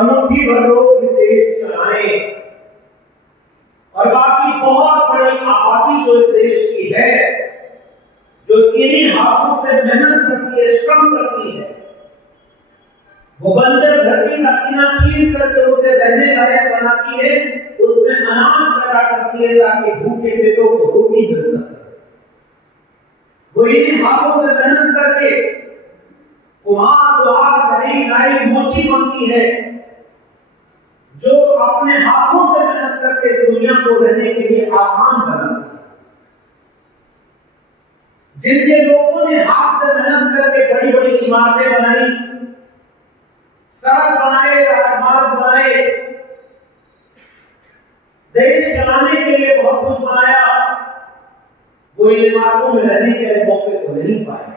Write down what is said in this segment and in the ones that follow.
और मुट्ठी भर लोग देश चलाएं और बाकी बहुत बड़ी आबादी जो इस देश की है, जो इन्हीं हाथों से मेहनत करती है, श्रम करती है, वो बंजर धरती का सीना चीर करके उसे रहने लायक बनाती है, उसमें अनाज पैदा करती है ताकि भूखे पेटों को रोटी मिल सके। वो इन्हीं हाथों से मेहनत करके कुम्हार, लोहार, बढ़ई, नाई, मोची बनती है, जो अपने हाथों से मेहनत करके दुनिया को रहने के लिए आसान बनाती है। जिनके लोगों ने हाथ से मेहनत करके बड़ी बड़ी इमारतें बनाई, सड़क बनाए, राजमार्ग बनाए, देश चलाने के लिए बहुत कुछ बनाया, वो इन इमारतों में रहने के मौके को नहीं पाए।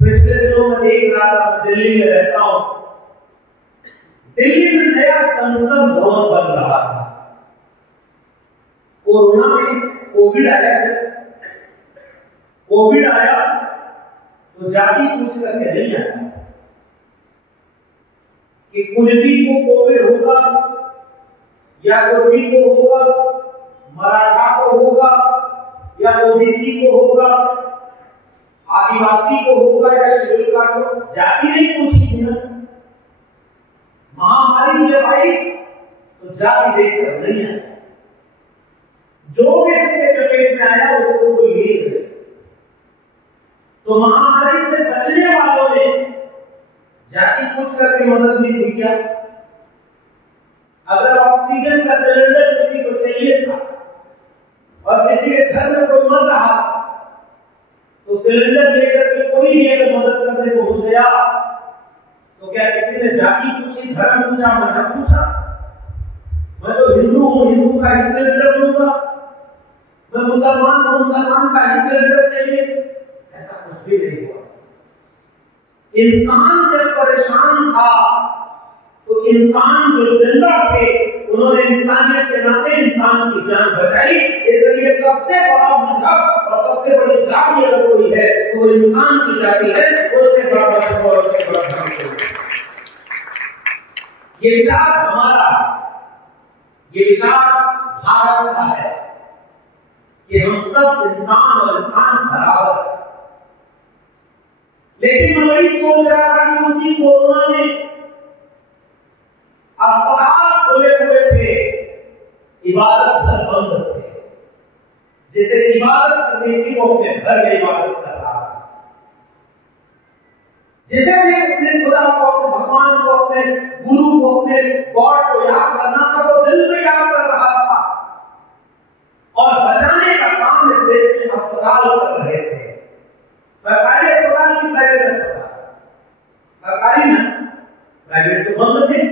पिछले दिनों में देख रहा था, मैं दिल्ली में रहता हूं, दिल्ली में नया संसद भवन बन रहा था। कोरोना में कोविड आया तो जाति पूछ करके नहीं आया कि कुर्मी को कोविड होगा या कुर्मी को होगा, मराठा को होगा या ओबीसी को होगा, आदिवासी को होगा या शेड्यूल कास्ट को, जाति नहीं पूछी थी ना। महामारी जब आई तो जाति देखकर नहीं आया, जो भी उसके चपेट में आया उसको कोई ले गए। तो महामारी से बचने वालों ने जाति पूछ करके मदद नहीं की क्या? अगर ऑक्सीजन का सिलेंडर किसी को चाहिए था और किसी के घर में कोई मर रहा तो सिलेंडर लेकर के कोई भी अगर मदद करने पहुंच गया तो क्या किसी ने जाति पूछी, धर्म पूछा, मजहब पूछा? मैं तो हिंदू हूं, हिंदू का ही सिलेंडर दूंगा, मैं मुसलमान हूं, मुसलमान का ही सिलेंडर चाहिए, ऐसा कुछ भी नहीं हुआ। इंसान जब परेशान था तो इंसान जो जिंदा थे उन्होंने इंसानियत के नाते इंसान की जान बचाई। इसलिए सबसे बड़ा मजहब और सबसे बड़ी जाति अगर कोई है तो वो इंसान की जाति है, उससे बड़ा मजहब और उससे बड़ा धर्म कोई है। ये विचार हमारा, ये विचार भारत का है कि हम सब इंसान और इंसान बराबर है। लेकिन मैं वही सोच रहा था कि उसी कोरोना में अस्पताल खुले हुए थे, इबादत घर बंद थे। जिसे इबादत करनी थी वो अपने घर में इबादत कर रहा था, जिसे भी अपने खुदा को, अपने भगवान को, अपने गुरु को, अपने गॉड को याद करना था वो दिल में याद कर रहा था और बचाने का काम इस देश में अस्पताल कर रहे थे। सरकारी अस्पताल की प्राइवेट अस्पताल, सरकारी ना, प्राइवेट तो बंद थे।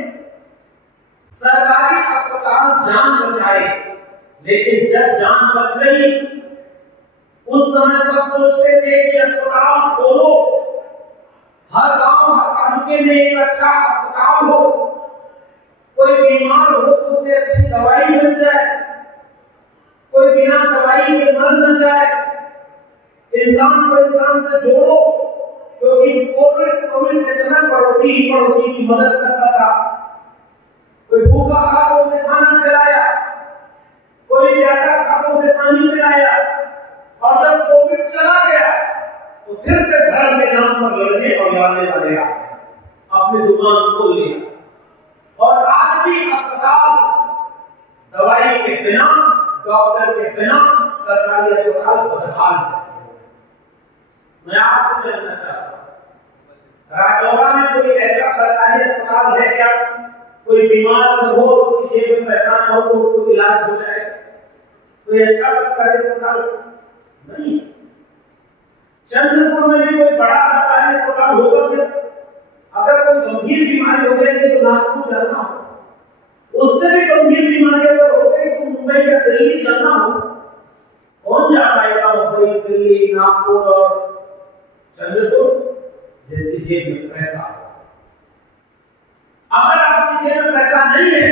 सरकारी अस्पताल जान बचाए, लेकिन जब जान बच गई उस समय सब सोचते थे कि अस्पताल खोलो, हर गांव हर तालुके में एक अच्छा अस्पताल हो, कोई बीमार हो तो उसे अच्छी दवाई मिल जाए, कोई बिना दवाई के मर न जाए, इंसान को इंसान से जोड़ो। क्योंकि कोविड के समय पड़ोसी की मदद करता था, कोई भूखा था तो उसे खाना खिलाया, कोई प्यासा था तो उसे पानी पिलाया। और जब कोविड चला गया तो फिर से धर्म के नाम पर लड़ने और लड़ने वाले अपनी दुकान खोल लिया। और आज भी अस्पताल दवाई के बिना, डॉक्टर के बिना सरकारी अस्पताल बदहाल है। मैं आपसे जानना चाहता हूं, राजौरा में कोई ऐसा सरकारी अस्पताल है क्या? कोई बीमार हो, उसकी जेब में पैसा न हो तो उसको इलाज हो जाए? कोई अच्छा सरकारी अस्पताल नहीं। चंद्रपुर में भी कोई बड़ा सरकारी अस्पताल होगा क्या? अगर कोई गंभीर बीमारी हो जाएगी तो नागपुर जाना हो, उससे भी गंभीर बीमारी अगर हो गई तो मुंबई या दिल्ली जाना हो। कौन जा पाएगा मुंबई, दिल्ली, नागपुर और चंद्रपुर? जिसकी जेब में पैसा हो। अगर आपकी जेब में पैसा नहीं है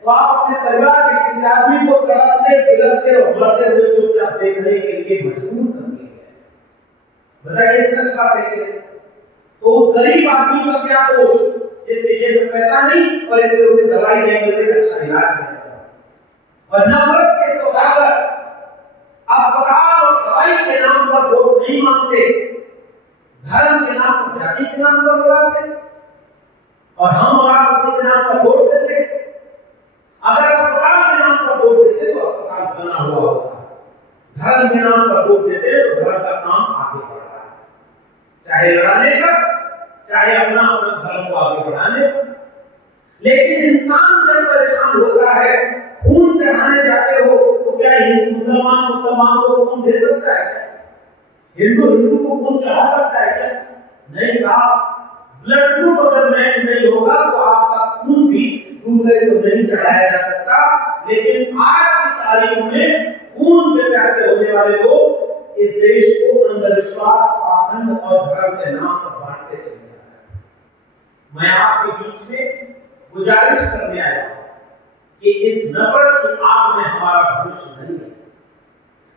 तो आप अपने परिवार के किसी आदमी को तड़पते, बिलखते और मरते हुए चुपचाप देखने के लिए मजबूर कर दिए गए। बताइए, सच बात है। तो उस गरीब आदमी का क्या दोष जिसके जेब में पैसा नहीं और इसलिए उसे दवाई नहीं मिल रही, अच्छा इलाज नहीं होता। और नफरत के सौदागर अस्पताल और दवाई के नाम पर वोट नहीं मांगते, धर्म के नाम पर, जाति के नाम पर बुलाते और हम और आप उसी के नाम पर वोट देते। अगर अस्पताल के नाम पर वोट देते तो अस्पताल बना हुआ होता, धर्म के नाम पर वोट देते तो धर्म का काम आगे बढ़ रहा है, चाहे लड़ाने का, चाहे अपना धर्म को आगे बढ़ाने का। लेकिन इंसान जब परेशान होता है, खून चढ़ाने जाते हो तो क्या हिंदू मुसलमान को खून दे सकता है क्या? हिंदू को खून चढ़ा सकता है क्या? नहीं साहब, ब्लड ग्रुप अगर मैच नहीं होगा तो आपका खून भी दूसरे को नहीं चढ़ाया जा सकता। लेकिन आज की तारीख में खून के प्यासे होने वाले लोग इस देश को अंधविश्वास, पाखंड और धर्म के नाम पर बांटते चले जा रहे हैं। मैं आपके बीच में गुजारिश करने आया हूं कि इस नफरत की आग में हमारा भविष्य नहीं है।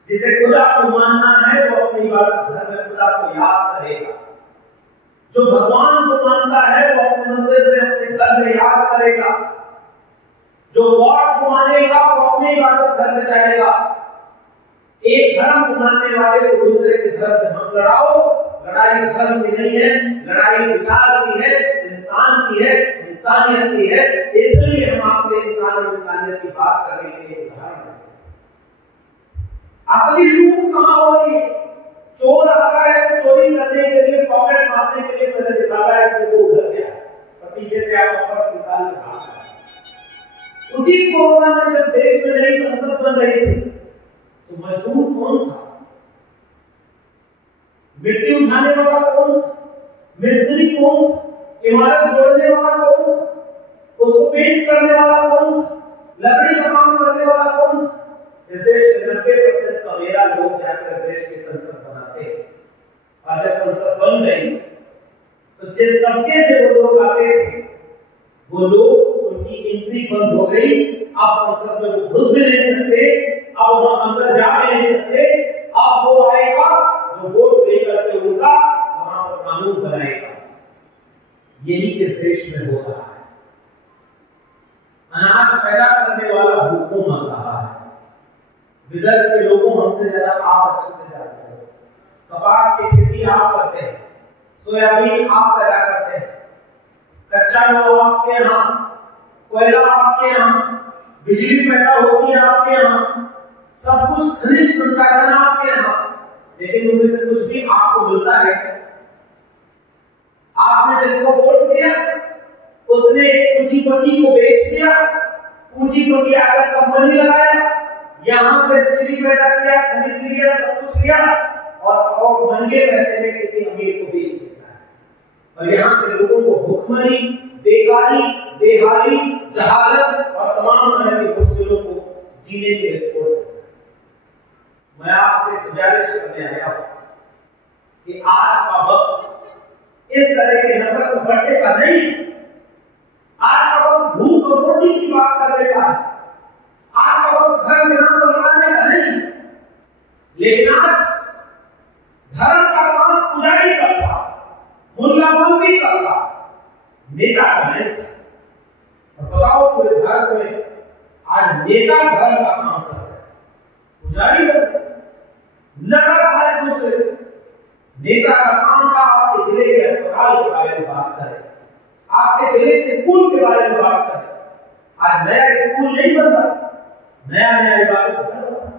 जिसे खुदा को मानना है वो अपनी इबादत घर में खुदा को याद करेगा, जो भगवान को मानता है वो अपने मंदिर में, अपने घर में याद करेगा, जो गॉड को मानेगा वो अपने इबादत घर में जाएगा। एक धर्म को मानने वाले को दूसरे के धर्म से मत लड़ाओ। लड़ाई धर्म की नहीं है, लड़ाई विचार की है, इंसान की है, इंसानियत की है। इसलिए हम आपसे इंसान और इंसानियत की बात करने के लिए उदाहरण देते हैं। असली लूट कहां हो रही है? चोर आता है तो चोरी करने के लिए, पॉकेट मारने के लिए मैंने दिखाया है कि वो उधर गया और पीछे से आपका पर्स निकाल के भाग गया। उसी कोरोना में जब देश में नई संसद बन रही थी तो मजदूर कौन था? मिट्टी उठाने वाला कौन? मिस्त्री कौन? इमारत जोड़ने वाला कौन? उसको पेंट करने वाला कौन? लकड़ी का काम करने वाला कौन? इस देश के 90% का मेरा लोग जाकर देश की संसद बनाते हैं। और जब संसद बन गई तो जिस तबके से वो लोग आते थे वो लोग, उनकी एंट्री बंद हो गई। अब संसद में वो घुस भी नहीं सकते, अब वहां अंदर जा भी नहीं सकते। अब वो आएगा जो वोट लेकर के उनका वहां पर कानून बनाएगा। यही इस देश में हो रहा है। अनाज पैदा करने वाला भूखों मर रहा है। विदर्भ के लोगों हमसे ज्यादा आप अच्छे से जानते हो। कपास की खेती आप करते हैं, सोयाबीन आप पैदा करते हैं, कच्चा माल आपके यहाँ, कोयला आपके यहाँ, बिजली पैदा होती है आपके यहाँ, सब कुछ खनिज संसाधन आपके यहाँ। लेकिन उनमें से कुछ भी आपको मिलता है? आपने जिसको वोट दिया उसने पूंजीपति को बेच दिया, पूंजीपति आकर कंपनी लगाया, यहां से बिजली पैदा किया, खनिज लिया, सब कुछ लिया और महंगे पैसे में किसी अमीर को बेच देता है। और यहाँ के लोगों को भूखमरी, बेकारी, बेहाली, जहालत और तमाम तरह की मुश्किलों को जीने के लिए छोड़ देता है। मैं आपसे गुजारिश करने आया हूं कि आज का वक्त इस तरह के नफरत को बढ़ने का नहीं है। आज का वक्त भूख और रोटी की बात करने का है। आज का वक्त धर्म के नाम पर लड़ाने का नहीं। लेकिन आज धर्म का काम पुजारी का था, मुल्ला मौलवी का था, नेता का नहीं था। और बताओ पूरे भारत में आज नेता धर्म का काम कर रहे हैं, पुजारी लड़ा रहा है दूसरे। नेता का काम था आपके जिले के अस्पताल के बारे में बात करें, आपके जिले के स्कूल के बारे में बात करें। आज नया स्कूल नहीं बन रहा, नया इबादत कर रहा है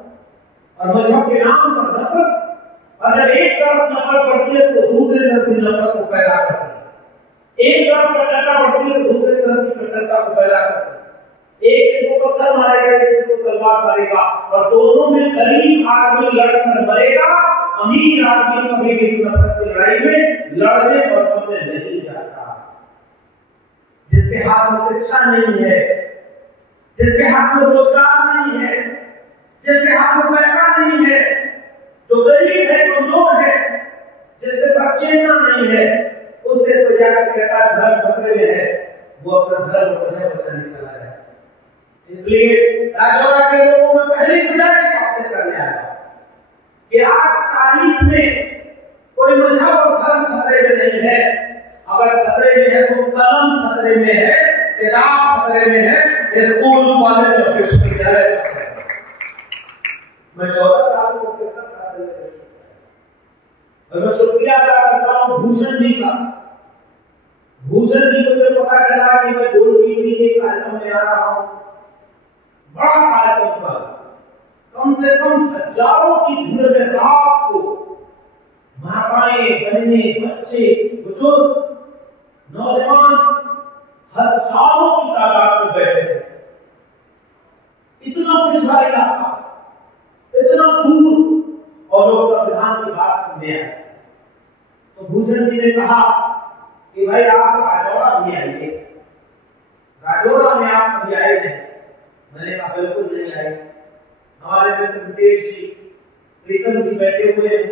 और मजहब के नाम पर नफरत। और जब एक तरफ नफरत बढ़ती है तो दूसरे तरफ भी नफरत को पैदा करती है। एक तरफ कट्टरता बढ़ती है तो दूसरे तरफ की कट्टरता को पैदा करती है। एक इसको पत्थर मारेगा, इसको तलवार मारेगा और दोनों में गरीब आदमी लड़कर मरेगा। अमीर आदमी कभी भी इस नफरत की लड़ाई में लड़ने और मरने नहीं जाता। जिसके हाथ में शिक्षा नहीं है, जिसके हाथ में रोजगार नहीं है, जिसके हाथ में पैसा नहीं है, जो गरीब है, कमजोर है, जिसके पास चेतना नहीं है, उससे तो जाकर कहता है धर्म खतरे में है, वो अपना धर्म बचाने चला जाए। इसलिए राजौरा के लोगों में पहली गुजारिश आपसे करने आया कि आज तारीख में कोई मजहब और धर्म खतरे में नहीं है। अगर खतरे में है तो कलम खतरे में है, किताब खतरे में है, स्कूल कॉलेज और विश्वविद्यालय खतरे में। मैं 14 साल में प्रोफेसर था और मैं शुक्रिया अदा करता हूँ भूषण जी का। भूषण जी को जब पता चला कि मैं गोलपीपली के कार्यक्रम में आ रहा हूँ, बड़ा कार्यक्रम था, कम से कम हजारों की भीड़ में रात को माताएं, बहनें, बच्चे, बुजुर्ग, नौजवान हजारों की तादाद में बैठे थे। इतना पिछड़ा इलाका, इतना दूर, और लोग संविधान की बात सुनने आए। तो भूषण जी ने कहा कि भाई आप राजौरा भी आइए, राजौरा में आप कभी आए नहीं? मैंने कहा बिल्कुल नहीं आए। हमारे मित्र नितेश जी, प्रीतम जी बैठे हुए हैं।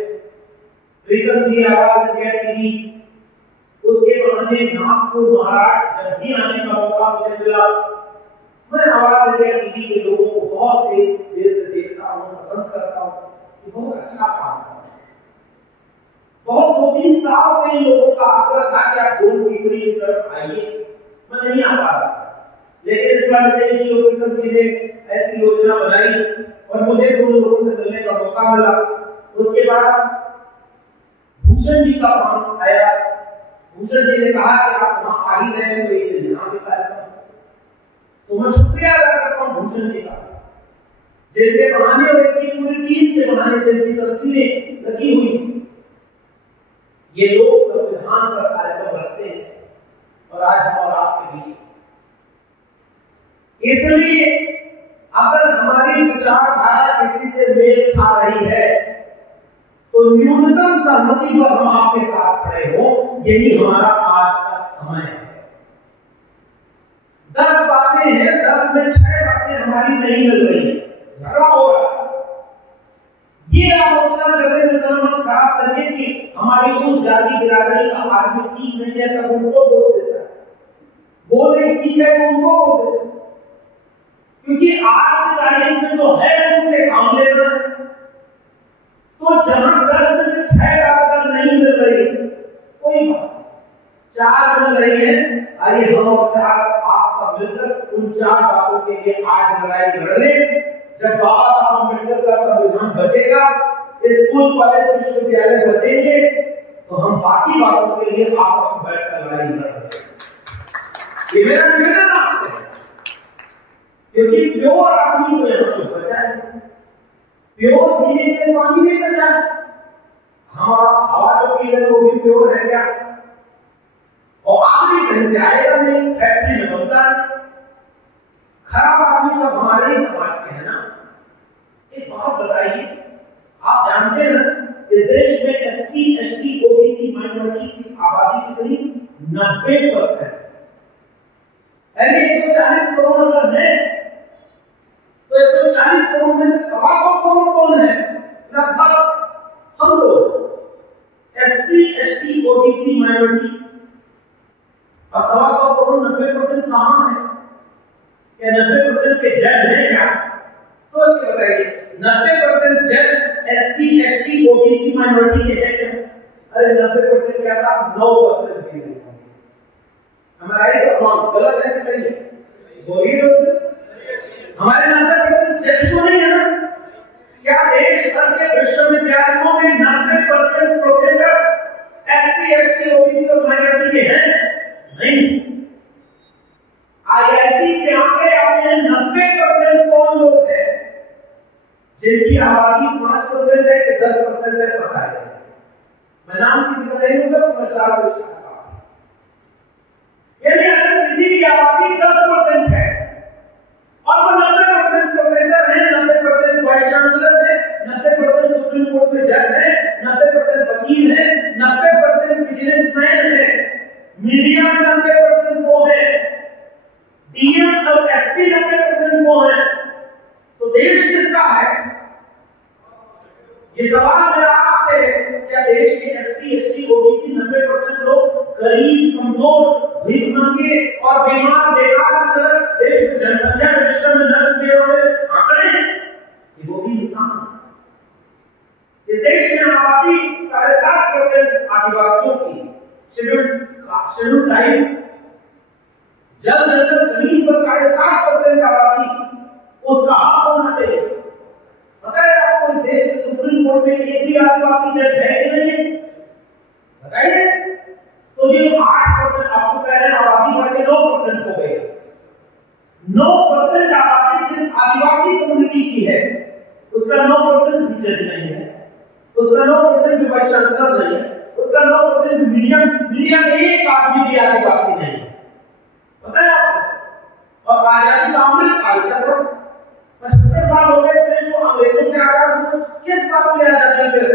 प्रीतम जी आवाज इंडिया टीवी, उसके बहाने नागपुर महाराष्ट्र जब भी आने का मौका मुझे मिला, मैं आवाज इंडिया टीवी के लोगों को बहुत देर से देखता हूँ, पसंद करता हूँ। बहुत अच्छा काम है। बहुत 2-3 साल से इन लोगों का आग्रह था कि आप गोलपीपली की तरफ आइए, मैं नहीं आ पा रहा, लेकिन इस बार नितेश जी और प्रीतम जी ने ऐसी योजना बनाई और मुझे दोनों लोगों से मिलने का मौका मिला। उसके बाद भूषण जी का फोन आया। भूषण जी ने कहा कि आप वहां आ ही रहे हैं तो एक दिन यहाँ भी कार्यक्रम। तो मैं शुक्रिया अदा करता हूँ भूषण जी का, जिनके बहाने और इनकी पूरी टीम के बहाने जिनकी तस्वीरें लगी हुई, ये लोग संविधान का कार्यक्रम रखते हैं और आज हम और आपके बीच। इसलिए अगर हमारी विचारधारा किसी से मेल खा रही है तो न्यूनतम सहमति पर हम आपके साथ खड़े हो, यही हमारा आज का समय है। 10 बातें हैं, 10 में 6 बातें हमारी नहीं मिल रही है, झगड़ा हो रहा है। ये आलोचना करने में सहमत खराब करने की हमारी उस जाति बिरादरी का आदमी ठीक नहीं है, सब उनको वोट देता है, वो नहीं ठीक है वो उनको वोट देता है, क्योंकि आज की तारीख में जो है उससे काम लेना है। तो जहां 10 में से 6 बात अगर नहीं मिल रही, कोई बात, 4 मिल रही है, आइए हम और 4 आप सब मिलकर उन 4 बातों के लिए आज लड़ाई लड़ लें। जब बाबा साहब अम्बेडकर का संविधान बचेगा, स्कूल कॉलेज विश्वविद्यालय बचेंगे, तो हम बाकी बातों के लिए आपस में बैठकर लड़ाई लड़ेंगे। ये मेरा निवेदन आपसे है, क्योंकि प्योर आदमी को यहाँ से बचा है, प्योर पीने के पानी भी बचा है। हमारा हवा जो पी रहे वो भी प्योर है क्या? और आदमी कहीं से आएगा नहीं, फैक्ट्री में बनता है। खराब आदमी सब हमारे ही समाज के है ना। एक बात बताइए, आप जानते हैं इस देश में SC, ST, OBC माइनॉरिटी की आबादी कितनी? 90%। अरे 140 करोड़ अगर है तो 140 करोड़ में से 125 करोड़ कौन है? लगभग हम लोग, SC, ST, OBC माइनॉरिटी। और 125 करोड़ 90% कहां है? क्या 90% के जज हैं क्या? सोच के बताइए, 90% जज SC, ST, OBC माइनॉरिटी के हैं क्या? अरे 90% क्या साहब, 9% भी नहीं। हमारा राइट और रॉन्ग, गलत है कि सही है? बोलिए लोग, हमारे 90% जज तो नहीं है ना? क्या देश भर के विश्वविद्यालयों में 90% प्रोफेसर SC, ST, OBC और माइनॉरिटी के हैं? नहीं। IIT के आंकड़े अपने 90% कौन लोग हैं जिनकी आबादी 5% है कि 10% है, पता है? मैं नाम किसी का नहीं लूंगा, समझदार लोग का। यानी अगर किसी की आबादी 10% है और वो 90% प्रोफेसर है, 90% वाइस चांसलर है, 90% सुप्रीम कोर्ट में जज है, 90% वकील है, 90% बिजनेसमैन है, मीडिया में 90% वो है, DM और SP 90% वो है, तो देश किसका है? ये सवाल मेरा आपसे है, क्या देश के SC, ST, OBC 90% लोग गरीब, कमजोर, भिखमंगे और बीमार बेकार की तरह देश में जनसंख्या रजिस्टर में दर्ज किए हुए आंकड़े हैं? ये वो भी इंसान है। इस देश में आबादी 7.5% आदिवासियों की, शेड्यूल्ड शेड्यूल टाइम जल जंगल जमीन पर 7.5% आबादी उसका हक होना चाहिए। पता है आपको इस देश के सुप्रीम कोर्ट में एक भी आदिवासी जज है कि नहीं? बताइए। तो ये 8% आपको कह रहे हैं आबादी बढ़ के 9% हो गई। 9% आबादी जिस आदिवासी कम्युनिटी की है उसका 9% भी जज नहीं है, उसका 9% भी वाइस चांसलर नहीं है, उसका 9% मीडिया में एक आदमी भी आदिवासी नहीं है। पता है आपको? और आजादी का अमृत काल चल रहा है, 75 साल हो गए देश को अंग्रेजों से आजाद हुए, किस बात की आजादी? फिर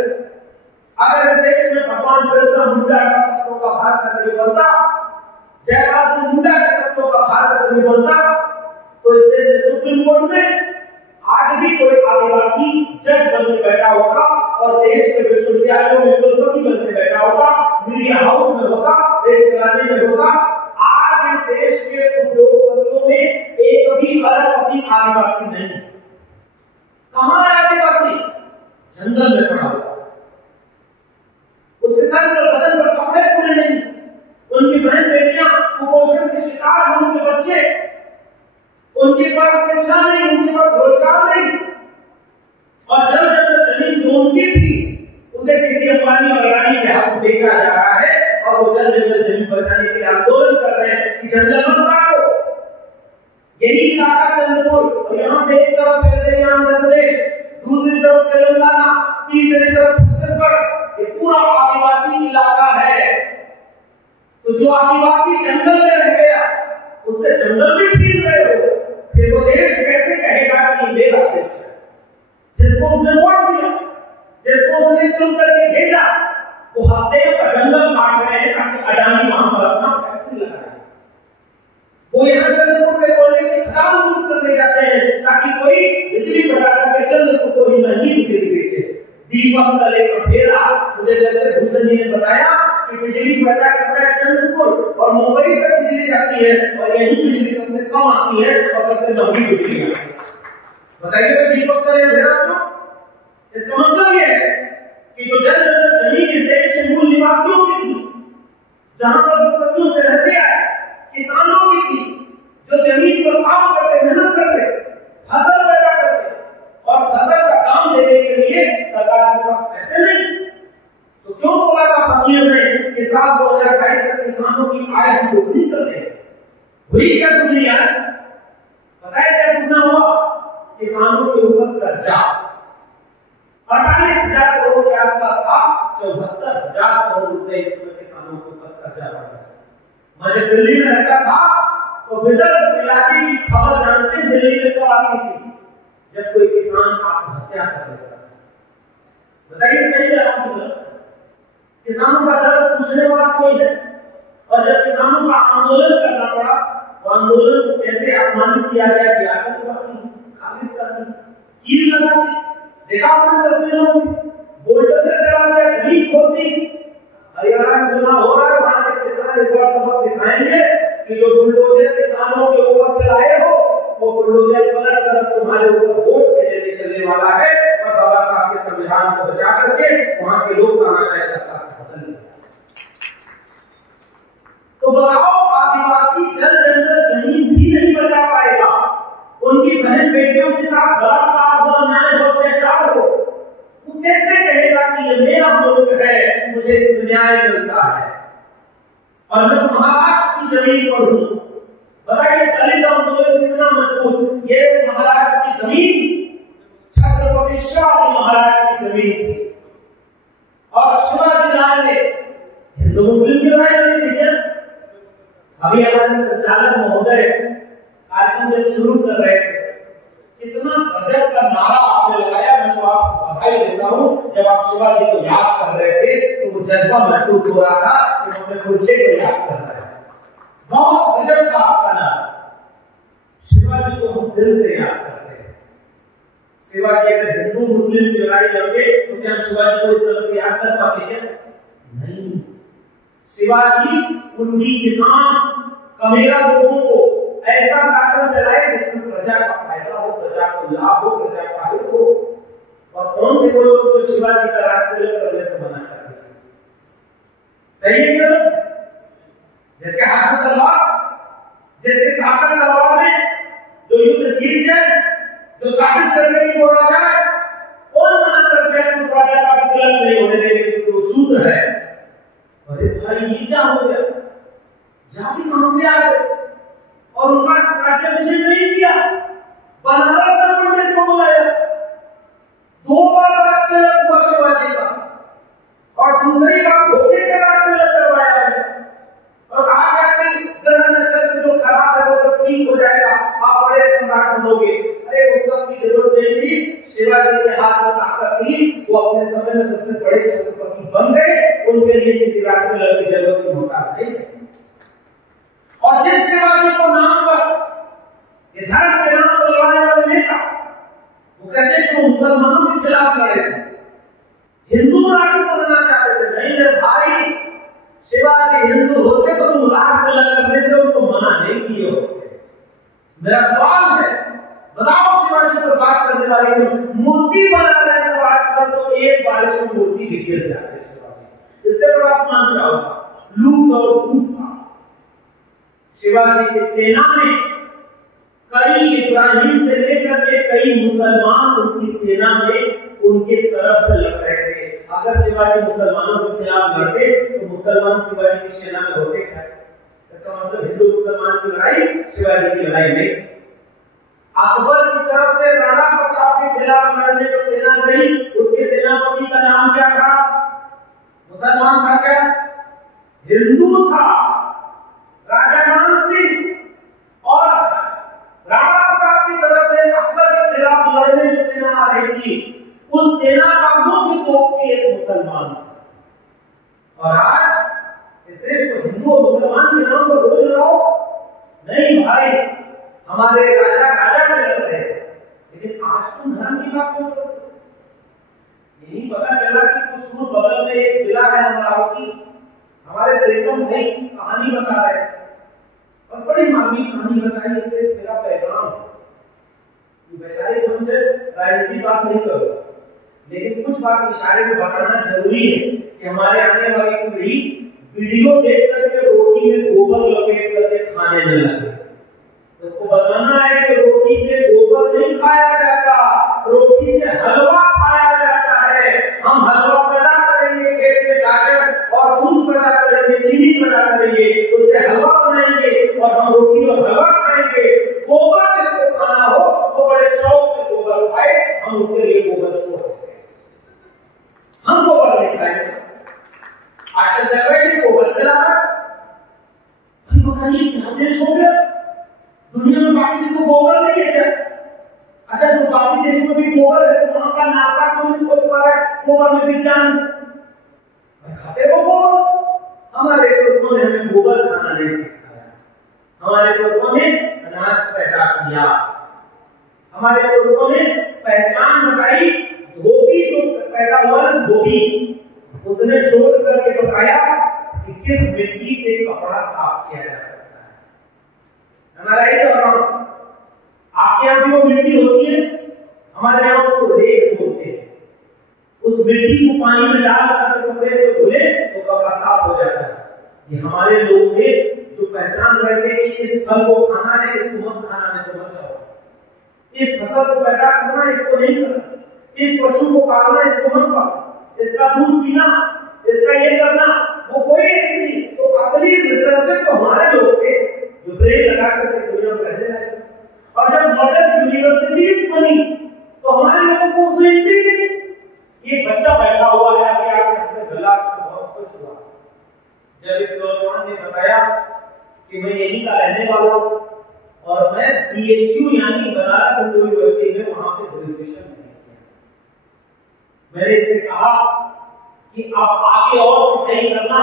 अगर इस देश में भगवान बिरसा मुंडा का सपनों का भारत नहीं बनता, जयपाल सिंह मुंडा के सपनों का भारत नहीं बनता, तो इस देश के सुप्रीम कोर्ट में आज भी कोई आदिवासी जज बन के बैठा होगा और देश के विश्वविद्यालयों में कुलपति बन के बैठा होगा, मीडिया हाउस में होगा, देश चलाने में होगा। आज इस देश के उद्योगपतियों में एक भी अरबपति आदिवासी नहीं है। कहां है आदिवासी? जंगल में पड़ा हुआ, उसके तन पर बदन पर कपड़े पूरे नहीं, उनकी बहन बेटियां कुपोषण के शिकार हैं, उनके बच्चे, उनके पास शिक्षा नहीं, उनके पास रोजगार नहीं। और जल जंगल जमीन जो उनकी थी उसे किसी अंबानी और अडानी के हाथ बेचा जा रहा है और वो जल जंगल जमीन बचाने के लिए आंदोलन कर रहे हैं कि जंगल मत काटो। यही इलाका चंद्रपुर, और यहाँ से एक तरफ चलते हैं आंध्र प्रदेश, दूसरी तरफ तेलंगाना, तीसरी तरफ छत्तीसगढ़, ये पूरा आदिवासी इलाका है। तो जो आदिवासी जंगल में रह गया उससे जंगल भी छीन रहे हो, फिर वो देश कैसे कहेगा कि मेरा देश है? जिसको उसने वोट दिया, जिसको उसने चुन करके भेजा, वो हफ्ते का जंगल काट रहे हैं ताकि अडानी वहां पर अपना फैक्ट्री लगाए। वो यहाँ चंद्रपुर के कोयले की खदान दूर करने जाते हैं ताकि कोई बिजली बना करके चंद्रपुर को ही महंगी बिजली बेचे। दीपक तले का फेरा, मुझे जैसे भूषण जी ने बताया कि बिजली पैदा करता है चंद्रपुर और मुंबई तक बिजली जाती है और यही बिजली सबसे कम आती है और सबसे महंगी बिजली है। बताइए दीपक तले फेरा क्यों? इसका मतलब यह है कि जो जल जंगल जमीन इस देश के मूल निवासियों की थी, जहां पर सदियों से रहते आए, किसानों की थी, जो जमीन पर काम करते, मेहनत करते, फसल पैदा करते और फसल का दाम देने के लिए सरकार के पास पैसे नहीं, तो क्यों बोला था फकीर ने कि साल 2022 तक किसानों की आय दोगुनी कर दे? हुई क्या दुगनी आय? बताया क्या दुगना हुआ? किसानों के ऊपर कर्जा 48,000 करोड़ के आसपास था, 74,000 करोड़ रुपए इसमें किसानों के ऊपर कर्जा पड़ गया। मैं जब दिल्ली में रहता था तो विदर्भ इलाके की खबर जानते हैं दिल्ली में कब आती थी? जब कोई किसान आत्महत्या कर लेता था। बताइए सही है आपको? किसानों का दर्द पूछने वाला कोई है? और जब किसानों का आंदोलन करना पड़ा तो आंदोलन को कैसे अपमानित किया गया कि आतंकवादी, खालिस्तानी, कील लगा दी। देखा आपने तस्वीरों में? बुलडोजर चला गया, जमीन खोद दी। हरियाणा में चुनाव हो रहा है, वहां के किसान एक बार सबक सिखाएंगे कि जो बुलडोजर किसानों के ऊपर चलाए हो वो बुलडोजर पलट कर तुम्हारे ऊपर वोट के जरिए चलने वाला है और बाबा साहब के संविधान को बचा करके वहां के लोग तानाशाही सत्ता को बदल दिया। तो बताओ, आदिवासी जल जंगल जमीन भी नहीं बचा पाएगा, उनकी बहन बेटियों के साथ बलात्कार हो, अन्याय हो, अत्याचार हो, वो कैसे कहेगा कि ये मेरा मुल्क है, मुझे न्याय मिलता है? और मैं महाराष्ट्र की जमीन पर हूं। बताइए दलित आंदोलन कितना मजबूत? ये महाराष्ट्र की जमीन छत्रपति शिवाजी महाराज की जमीन थी और शिवाजी राज ने हिंदू मुस्लिम की लड़ाई लड़ी थी। अभी हमारे संचालक महोदय कार्यक्रम जब शुरू कर रहे थे, कितना गजब का नारा आपने लगाया, मैं तो आपको बधाई देता हूं। जब आप शिवाजी को याद कर रहे थे तो वो जज्बा महसूस हो रहा था कि हमने मुझे को याद कर रहा है। बहुत गजब का आपका नारा। शिवाजी को हम दिल से याद करते हैं। शिवाजी अगर हिंदू मुस्लिम की लड़ाई लड़ते तो क्या शिवाजी को इस तरह से याद कर पाते क्या? नहीं। शिवाजी उनकी किसान कमेरा लोगों को ऐसा शासन चलाए जिसमें प्रजा का फायदा हो, प्रजा को लाभ हो, प्रजा का हित हो। और कौन थे वो लोग जो शिवाजी का राष्ट्रीय करने से मना कर दिया? सही है गलत? जिसके हाथ में तलवार, जिसके ताकत तलवार में, जो युद्ध जीत जाए, जो साबित करने की कोशिश जाए, कौन मना कर दिया कि उस राजा का विकल्प नहीं होने देंगे क्योंकि वो शूद्र है। अरे भाई ये क्या हो गया, जाति कहां से आ गए? और उनका राज्याभिषेक नहीं किया, बनारस से पंडित को बुलाया, 2 बार राजतिलक हुआ शिवाजी का, और दूसरी बार धोखे से राजतिलक करवाया है, और कहा गया कि ग्रह नक्षत्र जो खराब है वो सब ठीक हो जाएगा, आप बड़े सम्राट बनोगे। अरे उस सब की जरूरत नहीं थी, शिवाजी के हाथ में ताकत थी, वो अपने समय में सबसे बड़े छत्रपति बन गए, उनके लिए किसी राजतिलक की जरूरत की मोहताज नहीं। और जिस शिवाजी को नाम पर, ये धर्म के नाम पर लड़ने वाले नेता, वो कहते हैं कि वो मुसलमानों के खिलाफ लड़े थे, हिंदू राष्ट्र बनना चाहते थे। नहीं रे भाई, शिवाजी हिंदू होते तो तुम राष्ट्र अलग करने से उनको मना नहीं किए होते। मेरा सवाल है, बताओ शिवाजी पर बात करने वाले को मूर्ति बना रहे हैं सब आजकल, तो एक बारिश में मूर्ति गिर जाती है शिवाजी। इससे बड़ा अपमान क्या होगा? लूट और झूठ था। शिवाजी की सेना में कई इब्राहिम से लेकर के कई मुसलमान उनकी सेना में उनके तरफ से लड़ रहे थे। अगर शिवाजी मुसलमानों के खिलाफ लड़ते तो मुसलमान शिवाजी की सेना में होते क्या? इसका मतलब हिंदू मुसलमान की लड़ाई शिवाजी की लड़ाई नहीं। अकबर की तरफ से राणा प्रताप के खिलाफ लड़ने जो सेना गई, उसके सेनापति का नाम क्या था? मुसलमान था क्या? हिंदू था, राजा मान सिंह। और राणा प्रताप की तरफ से अकबर के खिलाफ लड़ने जो सेना आ रही थी, उस सेना का मुख्य तोपची एक मुसलमान था। और आज इस देश को हिंदू और मुसलमान के नाम पर रोज लड़ाओ? नहीं भाई, हमारे राजा राजा से लड़ रहे थे, लेकिन आज तुम धर्म की बात क्यों करो? यही पता चला कि कुछ दूर बगल में एक जिला है अमरावती, हमारे प्रीतम भाई कहानी बता रहे हैं, और बड़ी मार्मिक कहानी बताई। इससे मेरा पैगाम बेचारे तुमसे राजनीतिक बात नहीं करो, लेकिन कुछ बात इशारे में बताना जरूरी है कि हमारे आने वाली पीढ़ी वीडियो देख करके रोटी में गोबर लपेट करके खाने न लगे। उसको बताना है कि रोटी से गोबर नहीं खाया जाता, रोटी से हलवा खाया जाता है। हम हलवा पैदा करेंगे खेत में गाजर और दूध पैदा करेंगे, चीनी पैदा करेंगे, उससे हलवा बनाएंगे और हम रोटी और हलवा खाएंगे। गोबर जिसको खाना हो वो बड़े शौक से गोबर खाए, हम उसके लिए गोबर छोड़ देते हैं, हम गोबर नहीं खाएंगे। आजकल चल रहा है कि गोबर खिलाना, बताइए क्या देश हो गया? दुनिया में बाकी देशों को गोबर नहीं है क्या? अच्छा, तो बाकी देशों में भी गोबर है, तो वहां का नासा क्यों नहीं खोज पा रहा है गोबर में विज्ञान? खाते हो गोबर? हमारे पुरखों ने हमें गोबर खाना नहीं सिखाया, हमारे पुरखों ने अनाज पैदा किया, हमारे पुरखों ने पहचान बताई। धोबी जो पैदा हुआ ना, धोबी, उसने शोध करके बताया कि किस मिट्टी से कपड़ा साफ किया जा सकता है। राइट और रॉन्ग? आपके यहाँ भी वो मिट्टी होती है, हमारे यहाँ उसको रेत बोलते हैं। उस मिट्टी को पानी में डाल कर कपड़े को धोले तो कपड़ा साफ हो जाता है। ये हमारे लोग थे जो पहचान रहे थे कि इस फल को खाना है, इसको मत खाना, नहीं तो मत खाओ। इस फसल को पैदा करना, इसको नहीं करना, इस पशु को पालना, इसको मत पालो, इसका दूध पीना, इसका ये करना, वो कोई ऐसी चीज। तो असली रिसर्चर तो हमारे लोग थे जो ब्रेन लगा करके दुनिया में रहने लगे। और जब मॉडर्न यूनिवर्सिटीज बनी तो हमारे लोगों को उसमें एंट्री नहीं। ये बच्चा बैठा हुआ है, अभी आपसे गला बहुत खुश हुआ जब इस नौजवान ने बताया कि मैं यहीं का रहने वाला हूं और मैं बीएचयू यानी बनारस हिंदू यूनिवर्सिटी में वहां से ग्रेजुएशन किया। मैंने इससे कहा कि आप आगे और पढ़ाई करना,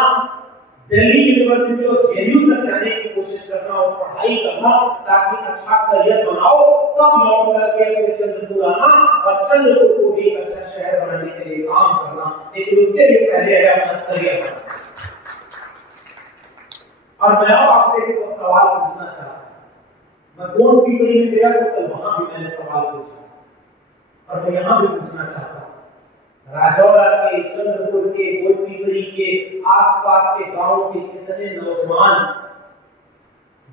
दिल्ली यूनिवर्सिटी और जेएनयू तक जाने की कोशिश करना और पढ़ाई करना ताकि अच्छा करियर बनाओ, तब लौट करके अपने चंद्रपुर आना और चंद्रपुर को भी एक अच्छा शहर बनाने के लिए काम करना। लेकिन उसके लिए पहले है अपना करियर बनाना। और मैं आपसे एक सवाल पूछना चाहता हूं। मैं गोंड पीपली में गया तो कल वहां भी मैंने सवाल पूछा और मैं यहां भी पूछना चाहता हूं। राजौरा के, चंद्रपुर के, गोंड पीपली के आसपास के गांव के कितने नौजवान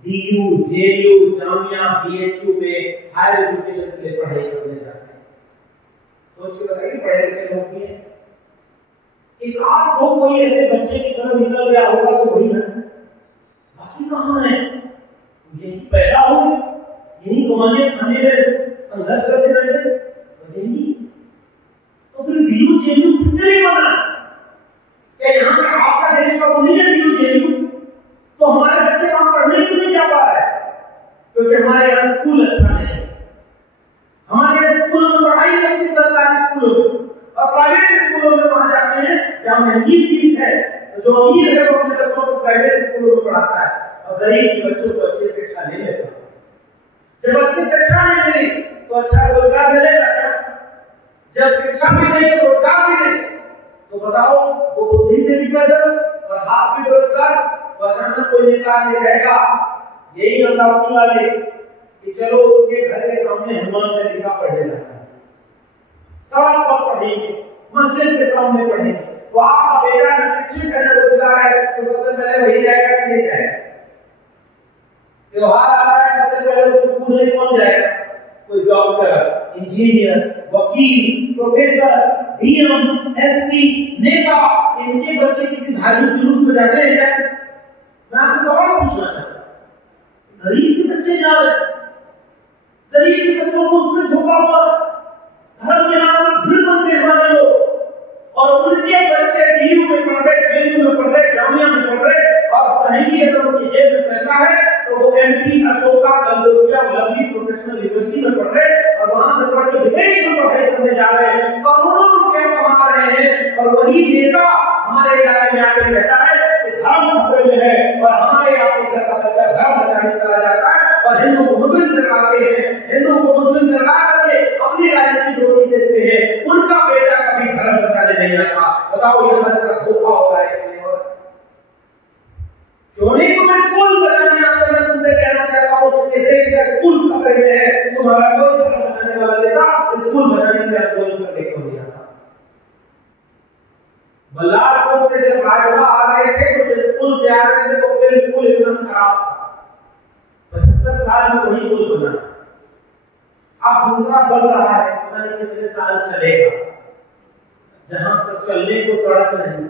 DU, JU, जामिया, BHU में हायर एजुकेशन के लिए पढ़ाई करने जाते हैं। सोच के बताइए पढ़े लिखे लोग भी हैं। एक आध दो कोई ऐसे बच्चे की तरह निकल गया होगा तो वही ना, बाकी कहाँ है? यही पैदा हो यही कमाने खाने में संघर्ष करते रहे यही। तो फिर DU, JU किसने नहीं बना? क्या यहाँ के आपका देश का वो नहीं है DU, JU? तो हमारे बच्चे वहां पढ़ने क्यों नहीं जा पा रहे? क्योंकि हमारे यहाँ स्कूल अच्छा नहीं है। हमारे यहाँ स्कूलों में पढ़ाई करती सरकारी स्कूलों में, और प्राइवेट स्कूलों में वहां जाते हैं जहाँ महंगी फीस है। तो जो अमीर है वो अपने बच्चों को प्राइवेट स्कूलों में पढ़ाता है और गरीब के बच्चों को अच्छी शिक्षा नहीं मिलती। जब अच्छी शिक्षा नहीं मिली तो अच्छा रोजगार मिलेगा क्या? जब शिक्षा भी नहीं तो रोजगार भी नहीं, तो बताओ वो बुद्धि से भी पैदल और हाथ भी बेरोजगार। अचानक कोई नेता आके कहेगा, यही अमरावती वाले, कि चलो उनके घर के सामने हनुमान चालीसा पढ़ने जाता है, सड़क पर पढ़ेंगे, मस्जिद के सामने पढ़ेंगे। तो आपका बेटा न शिक्षित है न रोजगार है, तो सबसे पहले वही जाएगा कि नहीं जाएगा? त्योहार आ रहा है, सबसे पहले उसको पूछने कौन जाएगा? कोई डॉक्टर, इंजीनियर, वकील, प्रोफेसर, DM, SP, नेता, इनके बच्चे किसी धार्मिक जुलूस में जाते हैं क्या? मैं आपसे सवाल पूछना चाहता हूं। गरीब के बच्चे जा रहे, गरीब के बच्चों को उसमें झोंका हुआ, धर्म के नाम पर भीड़ बनते हमारे लोग, और उनके बच्चे DU में पढ़ रहे, JU में पढ़ रहे, जामिया में पढ़ रहे, और कहेंगे अगर उनकी जेब में पैसा है तो वो MP, अशोका, गंगोत्रिया, लवली प्रोफेशनल यूनिवर्सिटी में पढ़ रहे और वहां से पढ़ के विदेश में पढ़ाई करने जा रहे हैं, करोड़ों रुपए कमा रहे हैं। और वही नेता हमारे इलाके में आके कहता है कि धर्म खतरे में है, और हमारे यहाँ पे का बच्चा धर्म बचाने चला जाता है और हिंदू को मुस्लिम करवाते हैं, हिंदू को मुस्लिम करवा करके अपनी राजनीतिक रोटी देते हैं। उनका बेटा कभी धर्म बचाने नहीं आता। बताओ ये हमारे साथ धोखा हो रहा है क्यों नहीं? तुम्हें स्कूल बचाने आता, मैं तुमसे कहना चाहता हूँ कि देश का स्कूल खतरे में है, तुम्हारा कोई धर्म बचाने वाला नेता स्कूल बचाने के लिए आंदोलन करने क्यों नहीं आता? बल्लारपुर से जब राजवा आ रहे थे तो जिस पुल से आ रहे थे तो बिल्कुल एकदम खराब था, 75 साल में वही पुल बना, अब दूसरा बन रहा है, पता नहीं कितने साल चलेगा। जहां से चलने को सड़क नहीं,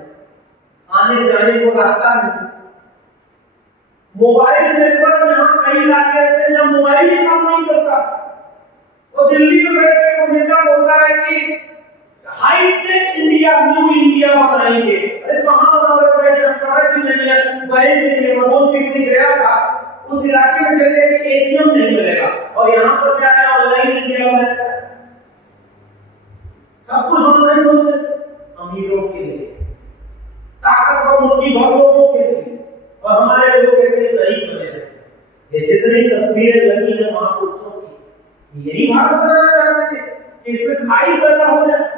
आने जाने को रास्ता नहीं, मोबाइल नेटवर्क यहाँ कई इलाके ऐसे जहाँ मोबाइल ही काम नहीं करता। तो दिल्ली में बैठ के वो नेता बोलता है कि हाईटेक इंडिया, न्यू इंडिया बनाएंगे। अरे कहाँ बना रहे हैं? सड़क ही नहीं है, बैंक नहीं है। मैं पिकनिक गया था, उस इलाके में चले गए कि ATM नहीं मिलेगा, और यहाँ पर क्या है, ऑनलाइन इंडिया बनाया, सब कुछ ऑनलाइन हो जाए। अमीरों के लिए, ताकतवर मुट्ठी भर लोगों के लिए, और हमारे लोग ऐसे गरीब बने हैं। ये जितनी तस्वीरें लगी है महापुरुषों की, यही भारत बनाना चाहते थे कि इसमें खाई पैदा हो जाए।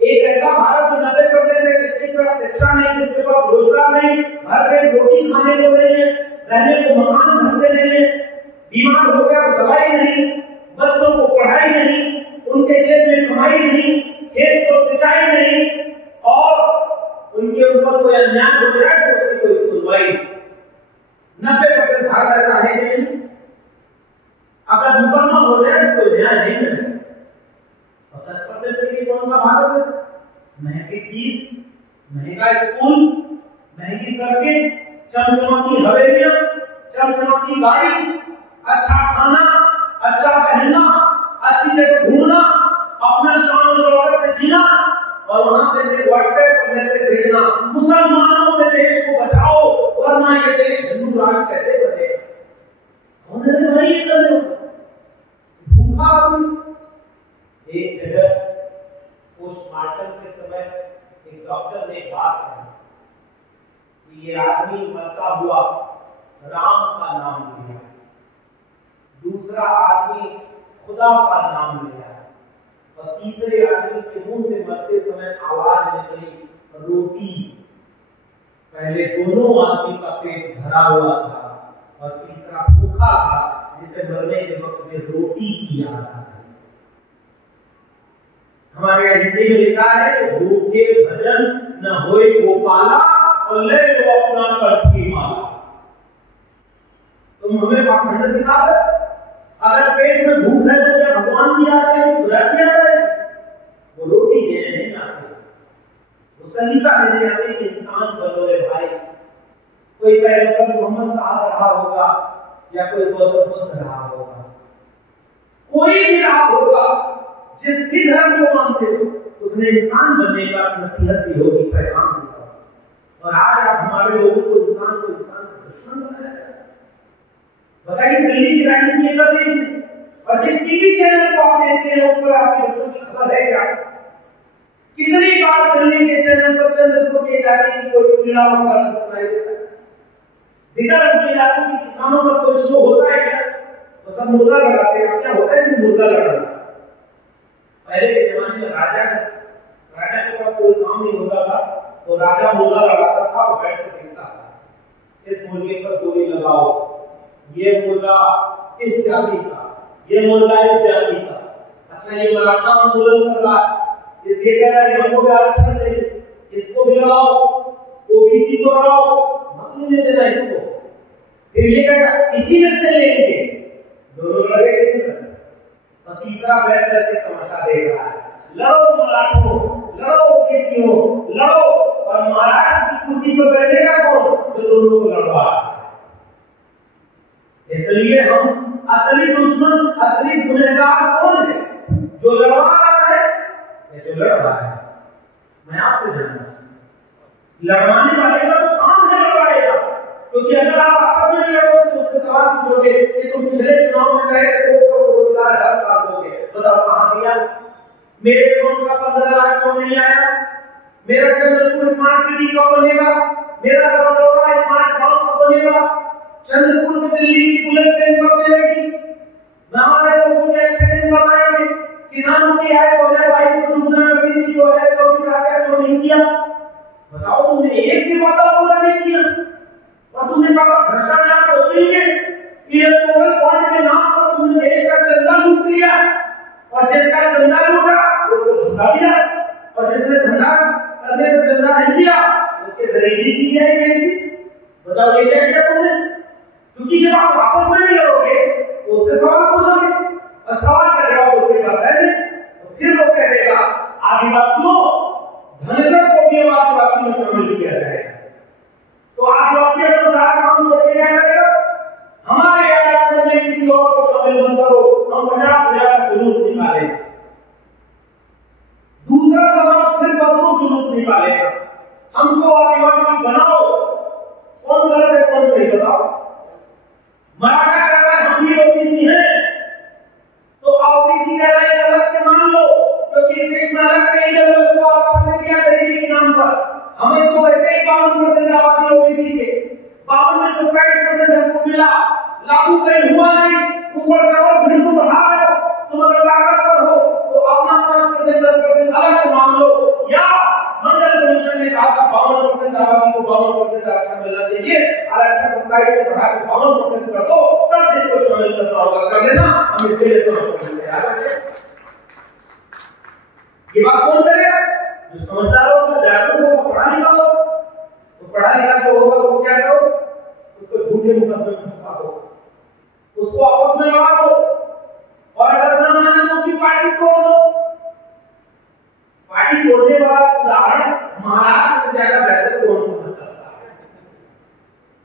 एक ऐसा भारत जो 90% है जिसके पास शिक्षा नहीं, जिसके पास रोजगार नहीं, घर में रोटी खाने को नहीं है, रहने को मकान ढंग से नहीं है, बीमार हो गया तो दवाई नहीं, बच्चों को पढ़ाई नहीं, उनके जेब में कमाई नहीं, खेत को सिंचाई नहीं, और उनके ऊपर कोई अन्याय हो जाए तो उसकी कोई सुनवाई। 90% भारत ऐसा है कि नहीं? अगर मुकदमा हो जाए तो कोई न्याय नहीं मिलेगा। 10% के लिए कौन सा भारत है? महंगी फीस, महंगा स्कूल, महंगी सड़कें, चमचमाती हवेलियां, चमचमाती गाड़ी, अच्छा खाना, अच्छा पहनना, अच्छी जगह घूमना, अपना शान और शौकत से जीना, और वहां से व्हाट्सएप पर मैसेज भेजना, मुसलमानों से देश को बचाओ वरना ये देश हिंदू राष्ट्र कैसे बनेगा? कौन है भाई ये कर रहे हो? भूखा आदमी। एक जगह पोस्टमार्टम के समय एक डॉक्टर ने बात कही कि ये आदमी मरता हुआ राम का नाम लिया, दूसरा आदमी खुदा का नाम लिया, और तीसरे आदमी के मुंह से मरते समय आवाज निकली रोटी। पहले दोनों आदमी का पेट भरा हुआ था और तीसरा भूखा था, जिसे मरने के वक्त में रोटी की याद आ गई। हमारे यहाँ हिंदी में लिखा है, भूखे भजन न होए गोपाला और ले लो अपना कंठी माला। तुम हमें पाखंड सिखा रहे। अगर पेट में भूख है तो क्या भगवान की याद आएगी, खुदा की याद आएगी? वो रोटी देने नहीं आते, वो सलीका देने आते कि इंसान बनो रे भाई। कोई पैगंबर मोहम्मद साहब रहा होगा या कोई गौतम बुद्ध रहा होगा, कोई भी रहा होगा, जिस भी धर्म को मानते हो उसने इंसान बनने का नसीहत भी होगी, पैगाम भी होगा। और आज आप हमारे लोगों को इंसान से दुश्मन बनाया है। बताइए, दिल्ली की राजनीति कर रही है और जिस टीवी चैनल को आप देखते हैं उस पर आपके बच्चों की खबर है क्या? कितनी बार दिल्ली के चैनल पर चंद्रपुर के इलाके की कोई पीड़ा और दर्द सुनाई देता है? विदर्भ के इलाकों के किसानों पर कोई शो होता है क्या? वो सब मुर्गा लड़ाते हैं। क्या होता है कि मुर्गा लड़ाना? पहले के जमाने में राजा के पास कोई काम नहीं होता था तो राजा मुर्गा लड़ाता था और बैठ कर देखता था, इस मुर्गे पर गोली लगाओ, ये मुर्गा इस जाति का, ये मुर्गा इस जाति का। अच्छा, ये मराठा आंदोलन कर रहा है, इसके कह रहा है हमको भी आरक्षण चाहिए, इसको भी लगाओ, ओबीसी को लगाओ, मत नहीं देना इसको। फिर ये कहेगा इसी में से लेंगे, दोनों लड़ेंगे। और तीसरा बैठ करके तमाशा देख रहा है, लड़ो मराठों, लड़ो ओबीसीओ, लड़ो। और महाराष्ट्र की कुर्सी पर बैठेगा कौन? जो दोनों को लड़वा। इसलिए हम असली दुश्मन, असली गुनहगार कौन है? जो लड़वा रहा है या जो लड़ रहा है? मैं आपसे जानना, लड़वाने वाले का तो काम है लड़वाएगा, क्योंकि अगर आप आपस में लड़ोगे तो उससे सवाल पूछोगे कि तुम पिछले चुनाव में कहे थे 2 करोड़ रोजगार हर साल दोगे, बताओ कहां दिया? मेरे अकाउंट का 15 लाख क्यों नहीं आया? मेरा चंद्रपुर स्मार्ट सिटी कब बनेगा? मेरा रजौरा स्मार्ट गांव कब बनेगा? चंद्रपुर से दिल्ली की बुलेट ट्रेन कब चलेगी? हमारे लोगों के अच्छे दिन कब आएंगे? किसानों की आय 2022 में दुगना कर दी थी, 2024 आ गया तो नहीं किया। बताओ, तुमने एक भी वादा पूरा नहीं किया। और तुमने कहा भ्रष्टाचार रोकेंगे, इलेक्टोरल बॉन्ड के नाम पर तुमने देश का चंदा लूट लिया, और जिसका चंदा लूटा उसको धंधा दिया, और जिसने धंधा करने में चंदा नहीं दिया उसके खरीदी सीबीआई भेज दी। बताओ, ये क्या किया तुमने? क्योंकि जब आप आपस में नहीं लड़ोगे तो उससे सवाल पूछोगे, और सवाल का जवाब उसके पास है नहीं, तो फिर वो कह देगा आदिवासियों, धनगर को भी आदिवासी में शामिल किया जाएगा। तो आदिवासी अपना सारा काम छोड़ के क्या करेगा? हमारे आरक्षण में किसी और को शामिल मत करो, हम 50,000 का जुलूस निकालेंगे। दूसरा समाज फिर बदलू जुलूस निकालेगा, हमको आदिवासी बनाओ। कौन गलत है कौन सही बताओ? मराठा कह रहा है हम भी ओबीसी हैं, तो ओबीसी कह रहा है अलग से मान लो, क्योंकि इस देश में अलग से ईडब्ल्यूएस को आरक्षण दिया गरीबी के नाम पर। हमें तो वैसे ही 52% आबादी ओबीसी के, 52 में 27% हमको मिला, लागू कहीं हुआ नहीं, ऊपर से और भीड़ को बढ़ा रहे हो। तुम अगर ताकतवर हो तो अपना 5% 10% अलग से मान लो, या मंडल कमीशन ने कहा था 52% आबादी को 52% आरक्षण मिलना चाहिए, आरक्षण 27 से बढ़ा के 52% कर दो, तब जिसको शामिल करना होगा कर लेना, हम इसके लिए तैयार हैं। ये बात कौन करेगा? जो समझदार होगा, जागरूक होगा, पढ़ा लिखा हो। तो पढ़ा लिखा जो होगा वो क्या करो? उसको झूठे मुकदमे में फंसा दो, उसको आपस में लड़ा दो, और अगर न माने तो उसकी पार्टी तोड़ दो। पार्टी तोड़ने वाला उदाहरण महाराष्ट्र से ज्यादा बेहतर कौन समझ सकता है?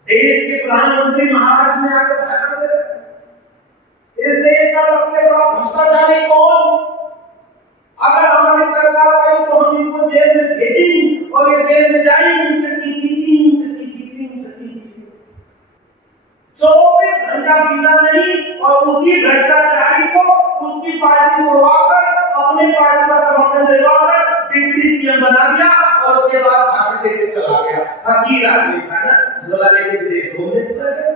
देश के प्रधानमंत्री महाराष्ट्र में आकर भाषण दे रहे हैं। इस देश का सबसे बड़ा भ्रष्टाचारी कौन? अगर हमारी सरकार आई तो हम इनको जेल में भेजेंगे, और ये जेल में जाएंगे 24 घंटा पीना नहीं, और उसी भ्रष्टाचारी को उसकी पार्टी तोड़वाकर अपने पार्टी का समर्थन दिलवाकर डिप्टी सीएम बना दिया, और उसके बाद भाषण देके चला गया। फकीर आदमी था ना, झोला लेके विदेश घूमने चला गया।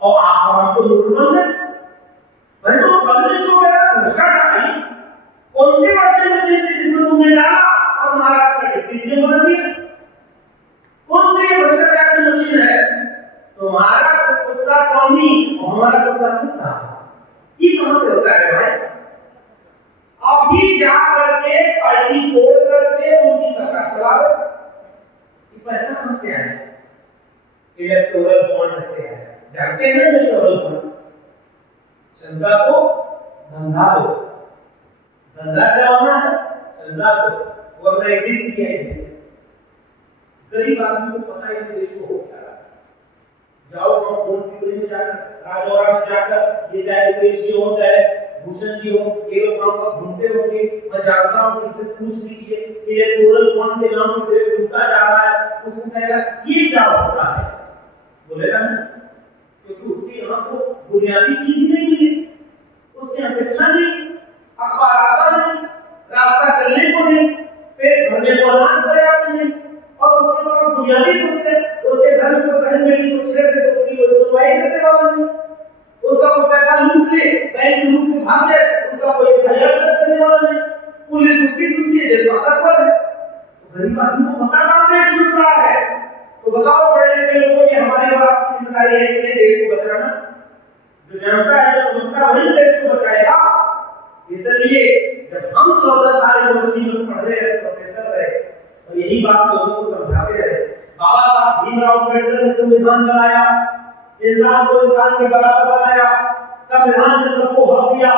और आप हम तो लूटबंद है। मैं तो कम्युनिस्ट को कह रहा भ्रष्टाचारी कौन सी वॉशिंग मशीन थी जिसमें तुमने डाला और महाराष्ट्र का डिप्टी सीएम बना दिया? कौन सी भ्रष्टाचार की मशीन है? तुम्हारा कुत्ता टॉमी और हमारा कुत्ता कुत्ता, ये कहां से होता है भाई? अभी जा करके पार्टी तोड़ करके उनकी सरकार चला रहे, ये पैसा कहां से आया? इलेक्टोरल बॉन्ड से आया। जानते हैं ना डबल चंदा को धंधा दो, धंधा चलाना है चंदा दो, और मैं एक किया है गरीब आदमी को पता ही नहीं देश को हो क्या रहा है। जाओ वोट पीपल में जाकर, राजौरा में जाकर, ये चाहे मुकेश जी हो चाहे भूषण जी हो, ये लोग गांव का घूमते होंगे, मैं जानता हूँ, इससे पूछ लीजिए कि ये टोरल फंड के नाम पर देश लूटा जा रहा है, उसको कहेगा ये क्या होता है, बोलेगा ना, क्योंकि उसके यहाँ तो बुनियादी चीज ही नहीं मिली, उसके यहाँ शिक्षा नहीं, अखबार आता नहीं, रास्ता चलने को नहीं, पेट भरने को अनाज पर्याप्त नहीं, और उसके पास बुनियादी समस्या, उसके घर में कोई बहन बेटी को छेड़ दे तो उसकी कोई सुनवाई करने वाला नहीं, उसका कोई पैसा लूट ले, बैंक लूट के भाग जाए, उसका कोई फरियाद करने वाला नहीं, पुलिस उसकी सुनती है जब तत्पर है। तो गरीब आदमी को पता कहां देश लूट रहा है, तो बताओ पढ़े लिखे लोगों की हमारी बात की जिम्मेदारी है कि देश को बचाना, जो जानता है जो समझता है वही देश को बचाएगा। इसलिए जब हम 14 साल यूनिवर्सिटी में पढ़ रहे हैं, प्रोफेसर रहे, और यही बात लोगों को समझाते रहे, बाबा साहब भीमराव अम्बेडकर ने संविधान बनाया, इंसान को इंसान के बराबर बनाया, संविधान ने सबको हक दिया,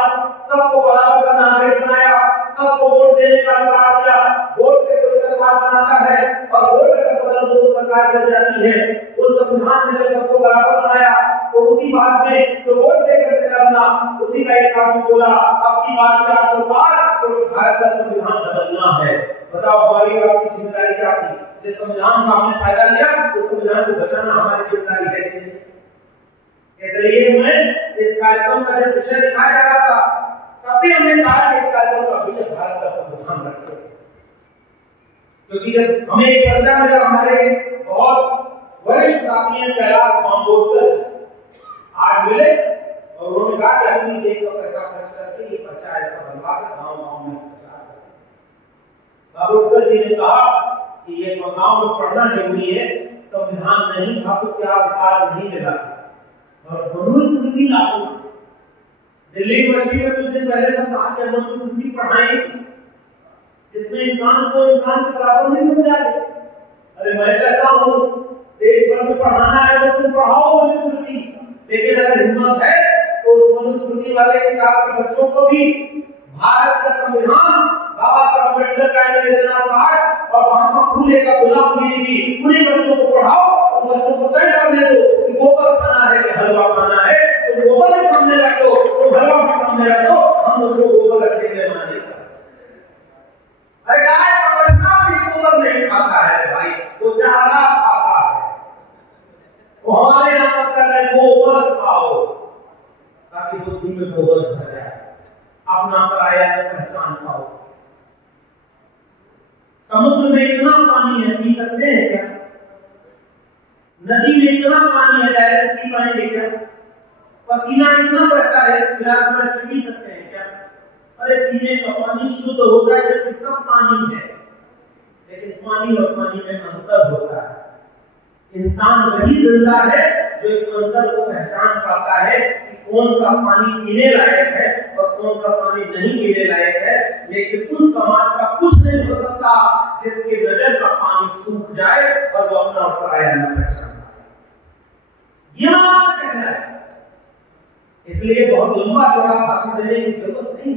सबको बराबर का नागरिक बनाया, सबको वोट देने का अधिकार दिया, वोट से कोई सरकार बनाता है और वोट अगर बदल दो तो सरकार गिर जाती है। उस संविधान ने जब सबको बराबर बनाया तो उसी बात में तो वोट देकर करना, उसी का एक आदमी बोला अब की बार 400 पार तो भारत का संविधान बदलना है। बताओ हमारी आपकी जिम्मेदारी क्या थी? जिस संविधान का हमने फायदा लिया उस संविधान को बचाना हमारी जिम्मेदारी है। इसलिए मैं इस कार्यक्रम का जब विषय लिखा जा रहा था तब भी हमने कहा कि इस कार्यक्रम का विषय भारत का संविधान रखें, क्योंकि जब हमें एक चर्चा मिला, हमारे बहुत वरिष्ठ साथी हैं कैलाश मांगोटकर आज मिले और उन्होंने कहा कि अपनी जेब का पैसा खर्च करके ये बच्चा ऐसा बनवा कर गाँव में प्रचार करें। मांगोटकर जी ने कहा कि ये गाँव में पढ़ना जरूरी है, संविधान नहीं था तो क्या अधिकार नहीं मिला, और मनुस्मृति लागू। दिल्ली यूनिवर्सिटी में कुछ दिन पहले हम कहा कि मनुस्मृति पढ़ाएंगे जिसमें इंसान को इंसान के बराबर नहीं समझा गया। अरे मैं कहता हूँ देश भर में पढ़ाना है तो तुम पढ़ाओ मनुस्मृति, लेकिन अगर हिम्मत है तो उस मनुस्मृति वाले किताब के बच्चों को भी भारत का संविधान, बाबा साहब अम्बेडकर का एनिमेशन आकाश और महात्मा फुले का गुलामगिरी भी उन्हीं बच्चों को पढ़ाओ और बच्चों को तय करने दो कि गोबर खाना है कि हलवा खाना है, तो गोबर के सामने रख दो तो हलवा के सामने रख दो, हम उसको गोबर रखने के लिए मना नहीं करते। अरे गाय का बच्चा भी गोबर नहीं खाता है भाई, वो चारा खाता है। वो हमारे यहाँ सब कर रहे गोबर खाओ ताकि बुद्धि में गोबर भर जाए, अपना पराया पहचान पाओ। समुद्र में इतना पानी है पी सकते हैं क्या? नदी में इतना पानी है डायरेक्ट पी पाएंगे क्या? पसीना इतना बहता है गिलास में पी सकते हैं क्या? अरे पीने का पानी शुद्ध होता है जबकि सब पानी है, लेकिन पानी और पानी में अंतर होता है। इंसान वही जिंदा है जो इस अंतर को पहचान पाता है कि कौन सा पानी पीने लायक है और कौन सा पानी नहीं पीने लायक है। लेकिन उस समाज का कुछ नहीं हो सकता जिसके नजर का पानी सूख जाए और वो अपना पराया न पहचान पाए। ये बात कहना है, इसलिए बहुत लंबा चौड़ा भाषण देने की जरूरत नहीं।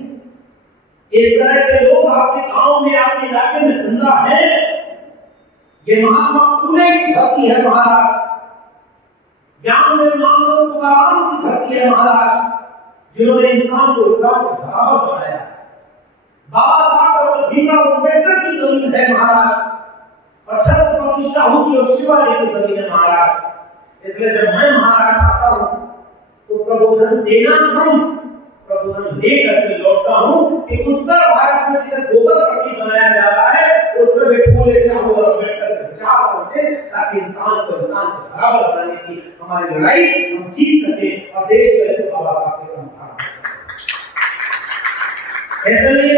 इस तरह के लोग आपके गांव में आपके इलाके में जिंदा है। ये महात्मा फुले की धरती है महाराष्ट्र, ज्ञानदेव नामदेव तुकाराम की धरती है महाराष्ट्र, जिन्होंने इंसान को इंसान के बराबर बनाया। बाबा साहब डॉक्टर भीमराव अम्बेडकर की जमीन है महाराष्ट्र, और छत्रपति शाहू जी और शिवाजी की जमीन है महाराष्ट्र। इसलिए जब मैं महाराष्ट्र आता हूँ तो प्रबोधन देना कम, प्रबोधन लेकर के लौटता हूँ कि उत्तर भारत में जिसे गोबर पट्टी बनाया जा रहा है उसमें भी फुले शाहू और अम्बेडकर के विचार पहुंचे ताकि इंसान को इंसान के बराबर बनाने की हमारी लड़ाई हम जीत सके और देश के लिए बाबा साहब के संभाल सके। इसलिए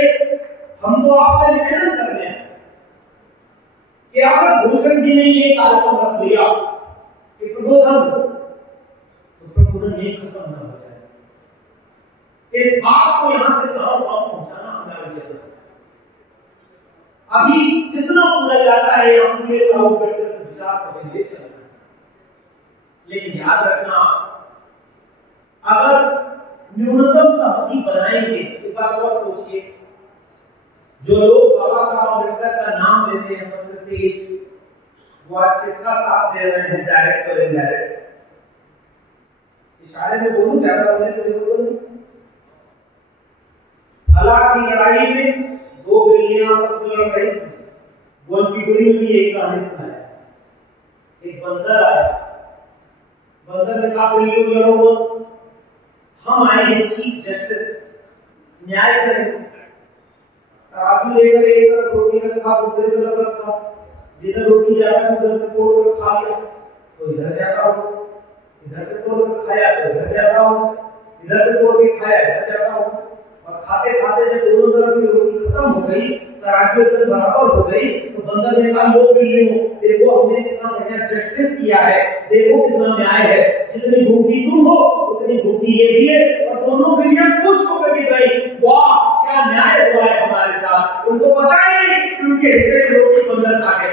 हम तो आपसे निवेदन कर रहे हैं कि अगर भूषण जी ने ये कार्यक्रम रख लिया कि प्रबोधन, तो प्रबोधन ये खत्म न हो जाए। इस बात को यहां से गांव गांव पहुंचाना हमारी जरूरत है। अभी जितना पूरा जाता है यहाँ पूरे साहब अम्बेडकर के विचार को ले चलना है, लेकिन याद रखना अगर न्यूनतम सहमति बनाएंगे, एक बात और सोचिए, जो लोग बाबा साहब अम्बेडकर का नाम लेते हैं सबसे तेज, वो आज किसका साथ दे रहे हैं, डायरेक्ट और इनडायरेक्ट? इशारे में बोलूं, ज्यादा बोलने की जरूरत नहीं। फला की लड़ाई में 2 बिल्लियां आपस में लड़ रही थी। वो उनकी टोली में भी एक कहानी सुनाया। एक बंदर आया, बंदर ने कहा बिल्लियों लड़ो, हम आए हैं चीफ जस्टिस, न्याय करेंगे। तराजू लेकर एक तरफ रोटी रखा, दूसरी तरफ रखा, जिधर रोटी ज्यादा है उधर से तोड़ कर खा लिया तो इधर जाता हो, इधर से तोड़ कर खाया तो इधर जाता हो, इधर से तोड़ के खाया इधर जाता हो। और खाते खाते जब दोनों तरफ की रोटी खत्म हो गई, तराजू एकदम बराबर हो गई, तो बंदर ने कहा लो बिल्लियों, देखो हमने कितना बढ़िया जस्टिस किया है, देखो कितना न्याय है, जितनी भूखी तुम हो उतनी भूखी ये भी है। और दोनों बिल्लियां खुश होकर के गई, वाह क्या न्याय हुआ है हमारे साथ। उनको पता ही नहीं कि उनके हिस्से की रोटी बंदर खा के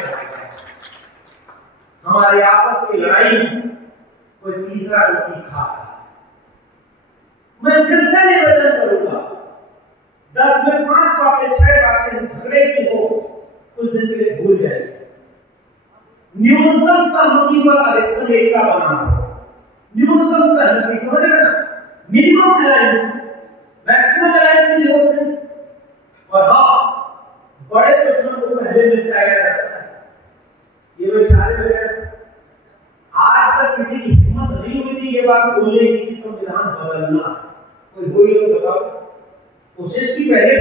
हमारे आपस की लड़ाई में कोई तीसरा रोटी खा रहा है। मैं फिर से निवेदन करूंगा, 10 में 5 बातें 6 बातें झगड़े की हो, कुछ दिन के लिए भूल जाएंगे। न्यूनतम सहमति पर अधिकतम एकता बनाना, न्यूनतम सहमति, समझ रहे ना, मिनिमम अलायंस, मैक्सिमम अलायंस की जरूरत नहीं। और हाँ, बड़े दुश्मन को पहले निपटाया जाता है। ये वो इशारे में आज तक किसी की हिम्मत नहीं हुई थी ये बात बोलने की कि संविधान बदलना। कोई हुई हो बताओ? कोशिश की पहले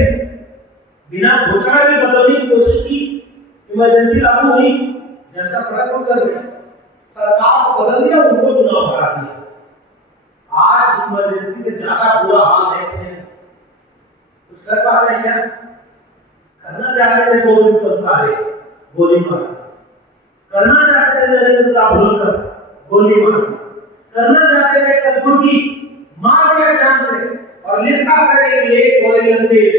बिना घोषणा के बदलने की कोशिश की, इमरजेंसी लागू हुई, जनता सड़क पर उतर गई, सरकार को बदल दिया, उनको चुनाव करा दिया। आज इमरजेंसी से ज्यादा बुरा हाल देखते हैं। कुछ कर पा रहे हैं क्या? करना चाहते थे गोविंद पंसारे, गोली मार। करना चाहते थे नरेंद्र दाभोलकर, गोली मार। करना चाहते थे कलबुर्गी, मार दिया जान से। और लिखा करे लेख और लंदेश,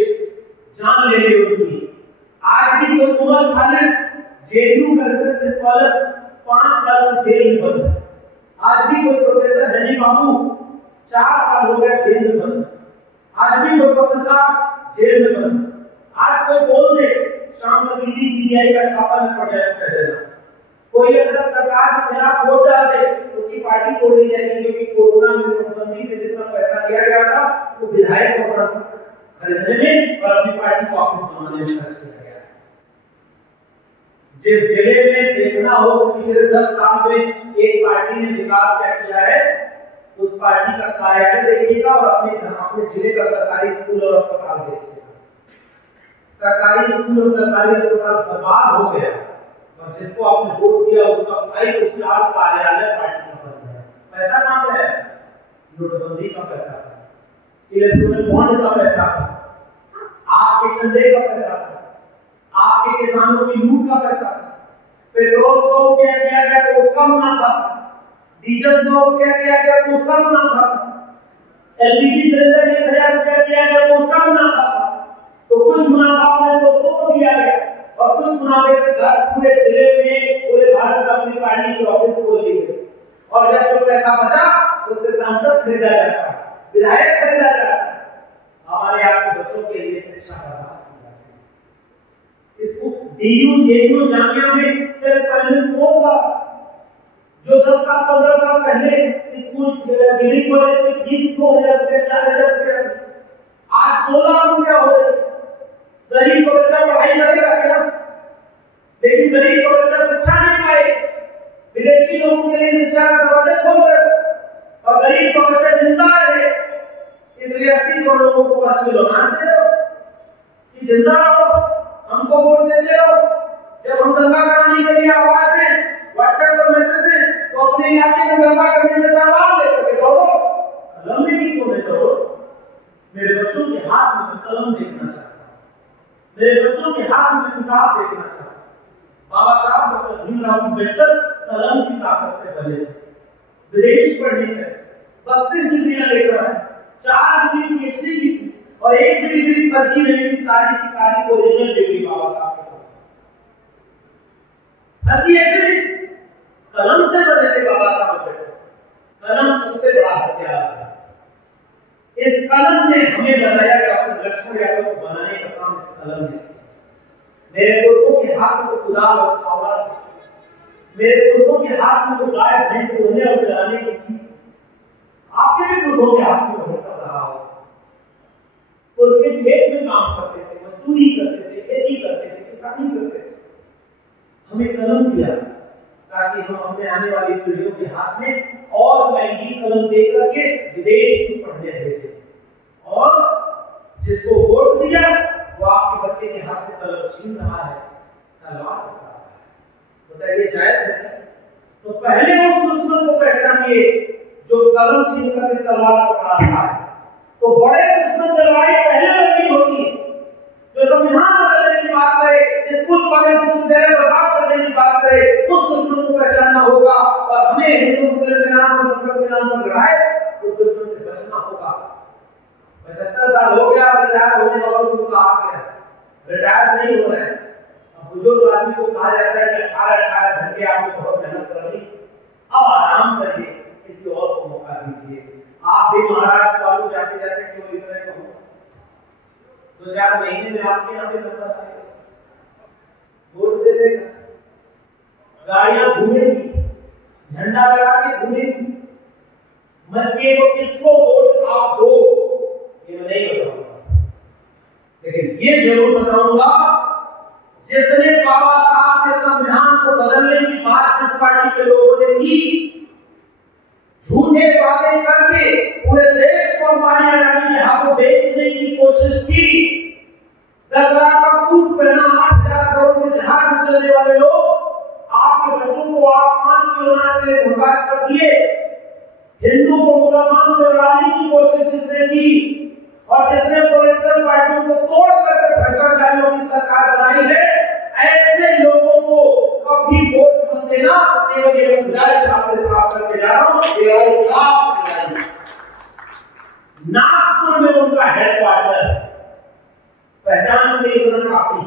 जान ले ली उनकी। आज भी कोई उमर खालिद जेएनयू का रिसर्च स्कॉलर 5 साल से जेल में बंद है। आज भी कोई प्रोफेसर हनी बाबू 4 साल हो गया जेल में बंद। आज भी कोई पत्रकार जेल में बंद। आज कोई बोल दे शाम तक ईडी सीबीआई का छापा में पड़ जाए कर देना। कोई अगर सरकार के खिलाफ वोट डाल दे उसकी पार्टी तोड़ दी जाएगी, क्योंकि कोरोना में नोटबंदी से जितना पैसा लिया गया था वो विधायक और सांसद खरीदने में और अपनी पार्टी को वापस बनाने में खर्च किया गया। जिस जिले में देखना हो कि पिछले 10 साल में एक पार्टी ने विकास क्या किया है, उस पार्टी का कार्यालय देखिएगा और अपने जिले का सरकारी स्कूल और अस्पताल देखिएगा। सरकारी स्कूल और सरकारी अस्पताल बर्बाद हो गया और जिसको आपने वोट दिया उसका भाई उसके आप कार्यालय पार्टी का बन गया। पैसा कहां से है? नोटबंदी का पैसा था, इलेक्ट्रॉनिक बॉन्ड का पैसा था, आपके चंदे का पैसा था, आपके किसानों की लूट का पैसा था। पेट्रोल 100 रुपया किया गया तो उसका मुनाफा था, डीजल 100 रुपया किया गया तो उसका मुनाफा था, एलपीजी सिलेंडर 1000 रुपया किया गया तो उसका मुनाफा था। तो कुछ मुनाफा अपने दोस्तों को दिया गया और कुछ मुनाफे से घर पूरे जिले में पूरे भारत में अपनी पार्टी के ऑफिस खोल लिए। और जब जो पैसा बचा उससे सांसद खरीदा जाता है, विधायक खरीदा जाता है। हमारे आपके बच्चों के लिए शिक्षा बर्बाद की जाती है। इसको डीयू जेएनयू जामिया में सेल्फ फाइनेंस कोर्स था, जो 10 साल 15 साल पहले स्कूल डिग्री कॉलेज की फीस 2000 रुपया 4000 रुपया, आज 2 लाख रुपया हो गई। गरीब का बच्चा पढ़ाई करेगा क्या? लेकिन गरीब का बच्चा शिक्षा नहीं पाए, विदेशी लोगों के लिए शिक्षा का दरवाजे खोल कर और गरीब का बच्चा जिंदा रहे, इसलिए 80 करोड़ लोगों को 5 किलो अनाज दे दो कि जिंदा रहो, हमको वोट देते रहो। जब हम दंगा करने के लिए आवाज दें, व्हाट्सएप पर मैसेज दें, तो अपने इलाके में दंगा करने में तलवार लेकर के दौड़ो, कलम लेके क्यों नहीं दौड़ो? मेरे बच्चों के हाथ में कलम देखना चाहता हूं, मेरे बच्चों के हाथ में किताब देखना चाहता हूं। बाबा साहब डॉक्टर भीमराव अम्बेडकर कलम की ताकत से बने, विदेश पढ़ने गए, 32 डिग्रियां लेकर आए, 4 डिग्री पीएचडी की थी और 1 भी डिग्री फर्जी नहीं थी, सारी की सारी ओरिजिनल डिग्री बाबा साहब के फर्जी है। कलम से बने थे बाबा साहब अम्बेडकर। कलम सबसे बड़ा हथियार है। इस कलम ने हमें बनाया, डॉक्टर लक्ष्मण यादव को बनाने का काम इस कलम ने। मेरे पुरखों के हाथ में तो कुदाल और फावड़ा था, मेरे पुरखों के हाथ में तो गाय भैंस रोने और चलाने की थी। आपके भी पुरखों के हाथ में वही सब रहा हो। पुरखे खेत में काम करते थे, मजदूरी करते थे, खेती करते थे, किसानी करते थे। हमें कलम दिया ताकि हम अपने आने वाली पीढ़ियों के हाथ में और महंगी कलम दे करके विदेश में पढ़ने भेजे, और जिसको वोट दिया वो आपके बच्चे के हाथ से कलम छीन रहा है, तलवार पकड़ा रहा है। बताइए जायज है? तो पहले उस दुश्मन को पहचानिए जो कलम छीन करके तलवार पकड़ा रहा है। तो बड़े दुश्मन से लड़ाई पहले लड़नी होती है। जो संविधान बदलने की बात करे, स्कूल कॉलेज विश्वविद्यालय बर्बाद करने की बात करे, उस दुश्मन को पहचानना होगा, और हमें हिंदू मुस्लिम के नाम पर, मतलब के नाम पर लड़ाई, उस दुश्मन से बचना होगा। 75 साल हो गया, रिटायर होने का वक्त आ गया, रिटायर नहीं हो रहे हैं। अब बुजुर्ग आदमी को कहा जाता है कि 18 घंटे आपने बहुत मेहनत कर ली, अब आराम करिए, किसी और को मौका दीजिए। आप भी महाराष्ट्र वालों जाते जाते क्यों लिख रहे हो? 2-4 महीने में आपके यहाँ पे नंबर आएगा, वोट दे देगा, गाड़ियां घूमेंगी, झंडा लगा के घूमेंगी। मत को किसको वोट आप दो ये मैं नहीं बताऊंगा, लेकिन ये जरूर बताऊंगा जिसने बाबा साहब के संविधान को बदलने की बात जिस पार्टी के लोगों ने की, झूठे वादे करके पूरे देश को अंबानी अडानी के हाथों बेचने की कोशिश की। 10 लाख का सूट पहना, 8,000 करोड़ के जहाज में चलने वाले लोग आपके बच्चों को आप 5 किलो अनाज के लिए मोहताज कर दिए। हिंदू को मुसलमान से लड़ाने की कोशिश जिसने की, और जिसने पॉलिटिकल पार्टियों को तोड़ करके भ्रष्टाचारियों की सरकार बनाई है, ऐसे लोगों को कभी वोट मत देना। ये गुजारिश आपसे साफ करके जा रहा हूं, नागपुर में उनका हेडक्वार्टर, पहचान के लिए इतना काफी,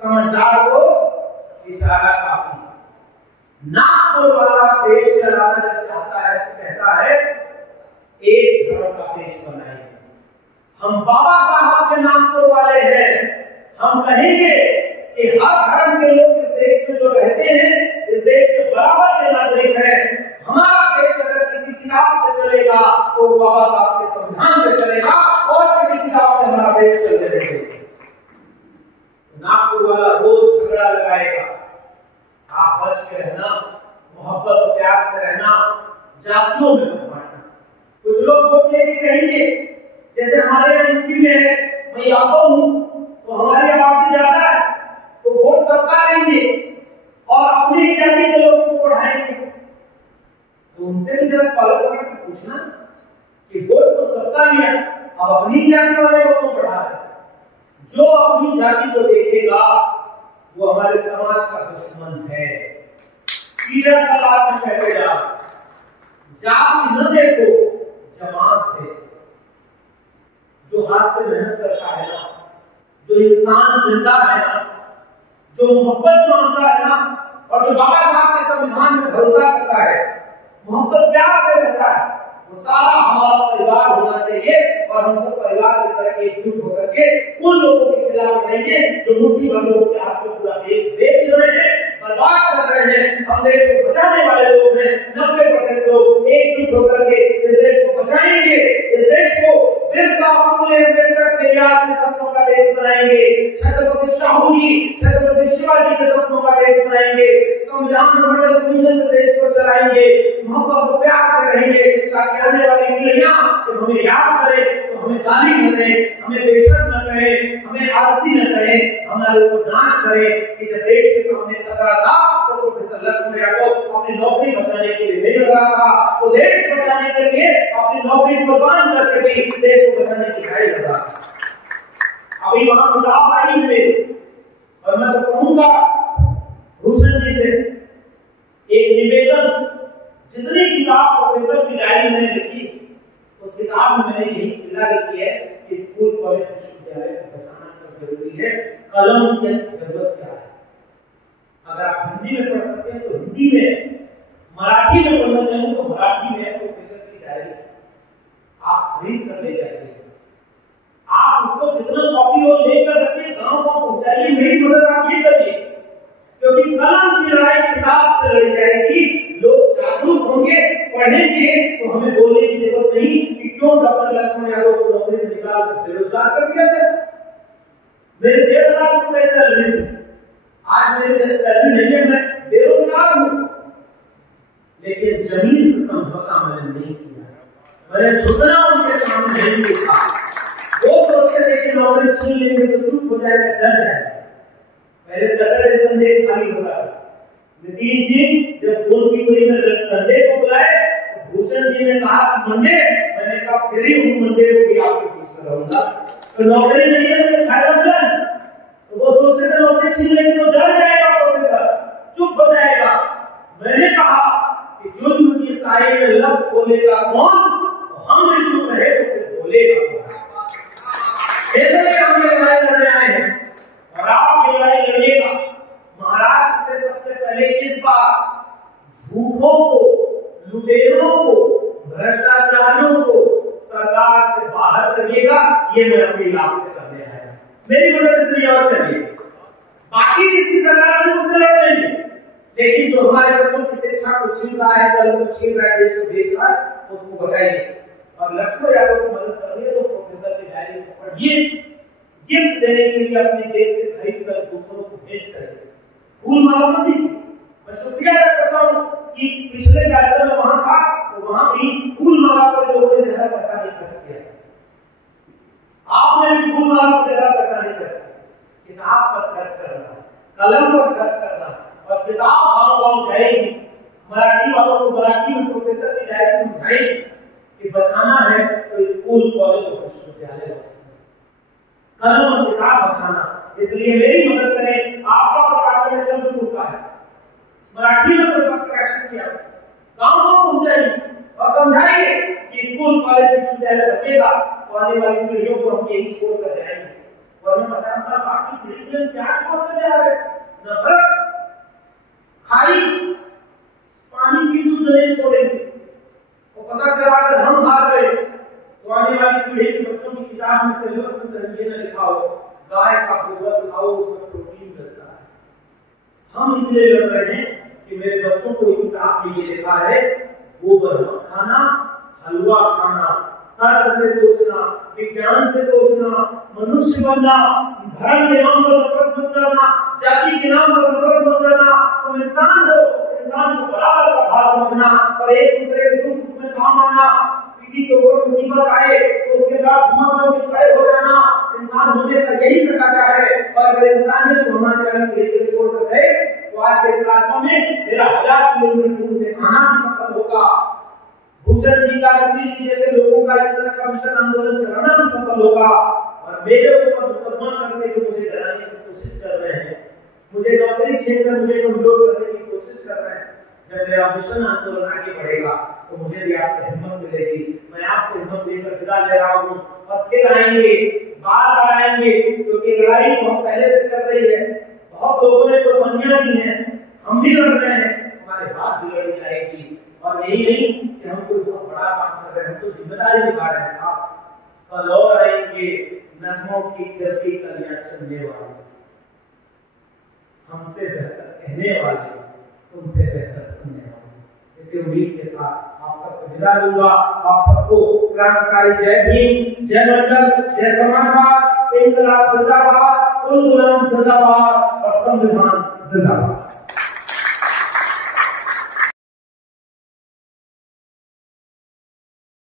समझदार को इशारा काफी। नागपुर वाला देश चलाना जब चाहता है तो कहता है एक धर्म का देश बनाएंगे। हम बाबा साहब के नागपुर वाले हैं, हम कहेंगे कि हर धर्म के लोग इस देश में जो रहते हैं, इस देश के बराबर के नागरिक हैं। हमारा देश अगर किसी किताब से चलेगा तो बाबा साहब के संविधान से चलेगा, और किसी किताब से हमारा देश चलने देंगे। नागपुर वाला रोज झगड़ा लगाएगा, आप बच के रहना, मोहब्बत और प्यार से रहना, जातियों में मत बांटना। कुछ लोग वोट लेके कहेंगे, जैसे हमारे यहाँ यूपी में है, मैं यादव हूं तो हमारी आबादी ज्यादा है तो वोट सबका लेंगे और अपनी ही जाति के लोगों को बढ़ाएंगे। तो उनसे भी जरा पलट पलट के पूछना कि वोट तो सबका लिया, अब अपनी जाति वाले लोगों को बढ़ा रहे। जो अपनी जाति को देखेगा वो हमारे समाज का दुश्मन है। सीधा सा बात में कहते जा, जाति न देखो, जमात देखो। जो हाथ से मेहनत करता है ना, जो इंसान जिंदा है ना, जो मोहब्बत मांगता है ना, और जो बाबा साहब के संविधान में भरोसा करता है, मोहब्बत प्यार से रहता है, वो सारा हमारा परिवार होना चाहिए। और हम सब परिवार की तरह एकजुट होकर के उन लोगों के खिलाफ रहेंगे जो मुट्ठी भर लोगों के हाथ में पूरा देश बेच रहे हैं, बर्बाद कर रहे हैं। हम देश को बचाने वाले लोग हैं, 90% लोग एकजुट होकर के इस देश को बचाएंगे। इस देश को बिरसा फुले अम्बेडकर पेरियार के सपनों का देश बनाएंगे, छत्रपति शाहू जी, छत्रपति शिवाजी के सपनों का देश बनाएंगे, संविधान मंडल कमीशन से देश को चलाएंगे, मोहब्बत और प्यार से रहेंगे, ताकि आने वाली पीढ़ियां जब हमें याद करें तो हमें गाली न दें, हमें बेशर्म न कहें, हमें आलसी न कहें, हमारे ऊपर नाच करें कि जब देश के सामने खतरा था तो प्रोफेसर लक्ष्मण यादव अपनी नौकरी बचाने के लिए नहीं लगा था, तो देश बचाने के लिए अपनी नौकरी कुर्बान करके भी देश को बचाने की लड़ाई लड़ा। अभी वहां किताब आई है, और मैं तो कहूंगा भूषण जी से एक निवेदन, जितनी किताब प्रोफेसर की डायरी मैंने लिखी उस किताब में मैंने यही पीड़ा लिखी है कि स्कूल कॉलेज विश्वविद्यालय को बचाना क्यों जरूरी है, कलम की जरूरत क्या है। अगर आप हिंदी में पढ़ सकते हैं तो हिंदी में, मराठी में पढ़ना चाहें तो मराठी में प्रोफेसर की डायरी आप खरीद कर ले जाइए, आप उसको जितना कॉपी हो लेकर रखिए, गांव को पहुंचाइए, मेरी मदद आप ये करिए, क्योंकि कलम की लड़ाई किताब से लड़ी जाएगी। लोग जागरूक होंगे, पढ़ेंगे, तो हमें बोलने की जरूरत नहीं कि क्यों डॉक्टर लक्ष्मण यादव को नौकरी से निकाल कर बेरोजगार कर दिया जाए। मेरे 1.5 लाख रुपए सैलरी थी, आज मेरी सैलरी नहीं है, मैं बेरोजगार हूँ, लेकिन जमीन से समझौता मैंने नहीं किया, मैंने झुकना उनके सामने नहीं देखा। वो सोचते थे कि नौकरी छीन लेंगे तो चुप हो जाएगा, डर जाएगा। पहले सैटरडे संडे खाली होता है। नीतीश जी जब उनकी पूरी में संडे को बुलाए तो भूषण जी ने कहा मंडे, मैंने कहा फ्री हूँ, मंडे को भी आपके बीच में रहूंगा, तो नौकरी नहीं है तो फायदा मिला। तो वो सोचते थे नौकरी छीन लेंगे तो डर जाएगा प्रोफेसर, चुप हो जाएगा। मैंने कहा कि जुल्म की साए में लब खोलेगा कौन, हम भी चुप रहे तो फिर बोलेगा कौन। इसलिए हम ये लड़ाई लड़ने आए हैं और आप ये लड़ाई लड़िएगा। महाराष्ट्र से सबसे पहले इस बार झूठों को, लुटेरों को, भ्रष्टाचारियों को सरकार से बाहर करिएगा, ये मैं अपनी लाभ से करने आया। मेरी मदद से और करिए, बाकी जिसकी सरकार में उससे लड़ लेंगे, लेकिन जो हमारे बच्चों की शिक्षा को छीन रहा है, कल को छीन रहा है, देश को बेच रहा है, उसको बताइए। और लक्ष्मण यादव को मदद करिए तो प्रोफेसर की डायरी को पढ़िए, गिफ्ट देने के लिए अपनी जेब से खरीद कर दूसरों को भेंट करिए, फूल माला मत दीजिए। मैं शुक्रिया अदा करता हूँ कि पिछले कार्यक्रम में वहां था तो वहां भी फूल माला पर लोगों ने ज्यादा पैसा नहीं खर्च किया, आपने भी फूल माला पर ज्यादा पैसा नहीं खर्च किया। किताब पर खर्च करना, कलम पर खर्च करना, और किताब गाँव-गाँव जाएगी, मराठी वालों को मराठी में प्रोफेसर की डायरी समझाएगी कि बचाना है तो स्कूल, कॉलेज और विश्वविद्यालय बचाना, कलम और किताब बचाना। इसलिए मेरी मदद करें, आपका प्रकाशन में चंद्रपुर का है, मराठी में प्रकाशन किया, गाँव को पहुंचाइए और समझाइए कि स्कूल, कॉलेज, विश्वविद्यालय बचेगा तो आने वाली पीढ़ियों को हम यही छोड़कर जाएंगे। वरना 50 साल बाकी पीढ़ी में क्या छोड़कर जा रहे हैं? नफरत, खाई, पानी की शुद्ध नहीं छोड़ेंगे। और पता चला अगर हम हार गए तो आने वाली पीढ़ी के बच्चों की किताब में सिलेबस में कहीं ये न लिखा हो गाय का गोबर खाओ, उसमें प्रोटीन मिलता है। हम इसलिए लड़ रहे हैं कि मेरे बच्चों को किताब में ये लिखा है गोबर मत खाना, हलवा खाना, तर्क से सोचना, विज्ञान से सोचना, मनुष्य बनना, धर्म के नाम पर नफरत मत करना, जाति के नाम पर नफरत मत करना। तुम इंसान हो, इंसान को बराबर का भाव समझना और एक दूसरे के दुख सुख में काम आना। किसी के ऊपर मुसीबत आए तो उसके साथ हिम्मत बन के खड़े हो जाना, इंसान होने का यही तरीका है। और अगर इंसान ने तो हमारे कर्म के छोड़ कर गए तो आज के इस कार्यक्रम में मेरा 1000 किलोमीटर दूर से आना भी सफल होगा। भूषण जी का, नीतीश जी जैसे लोगों का इस तरह का मिशन आंदोलन चलाना भी सफल होगा। और मेरे ऊपर मुकदमा करके जो मुझे डराने की कोशिश कर रहे हैं, मुझे नौकरी छीनकर मुझे कमजोर करने की कोशिश कर रहे हैं, जब मेरा मिशन आंदोलन आगे बढ़ेगा तो मुझे भी आपसे हिम्मत मिलेगी। मैं आपसे हिम्मत लेकर विदा ले रहा हूँ और फिर आएंगे, बार-बार आएंगे, क्योंकि लड़ाई बहुत पहले से चल रही है। बहुत लोगों ने कुर्बानियां दी हैं, हम भी लड़ रहे हैं, हमारे बात भी लड़ी जाएगी। और यही नहीं कि हम कोई बहुत बड़ा काम कर रहे हैं, हम तो जिम्मेदारी निभा रहे हैं साहब। कल और आएंगे नगमों की खिलती कलियां चलने वाले, हमसे बेहतर कहने वाले, तुमसे बेहतर सुनने वाले। इसी उम्मीद के साथ आप सबसे विदा लूंगा। आप सबको क्रांतिकारी जय भीम, जय मंडल, जय समाजवाद, इंकलाब जिंदाबाद, उल गुलाम जिंदाबाद और संविधान जिंदाबाद।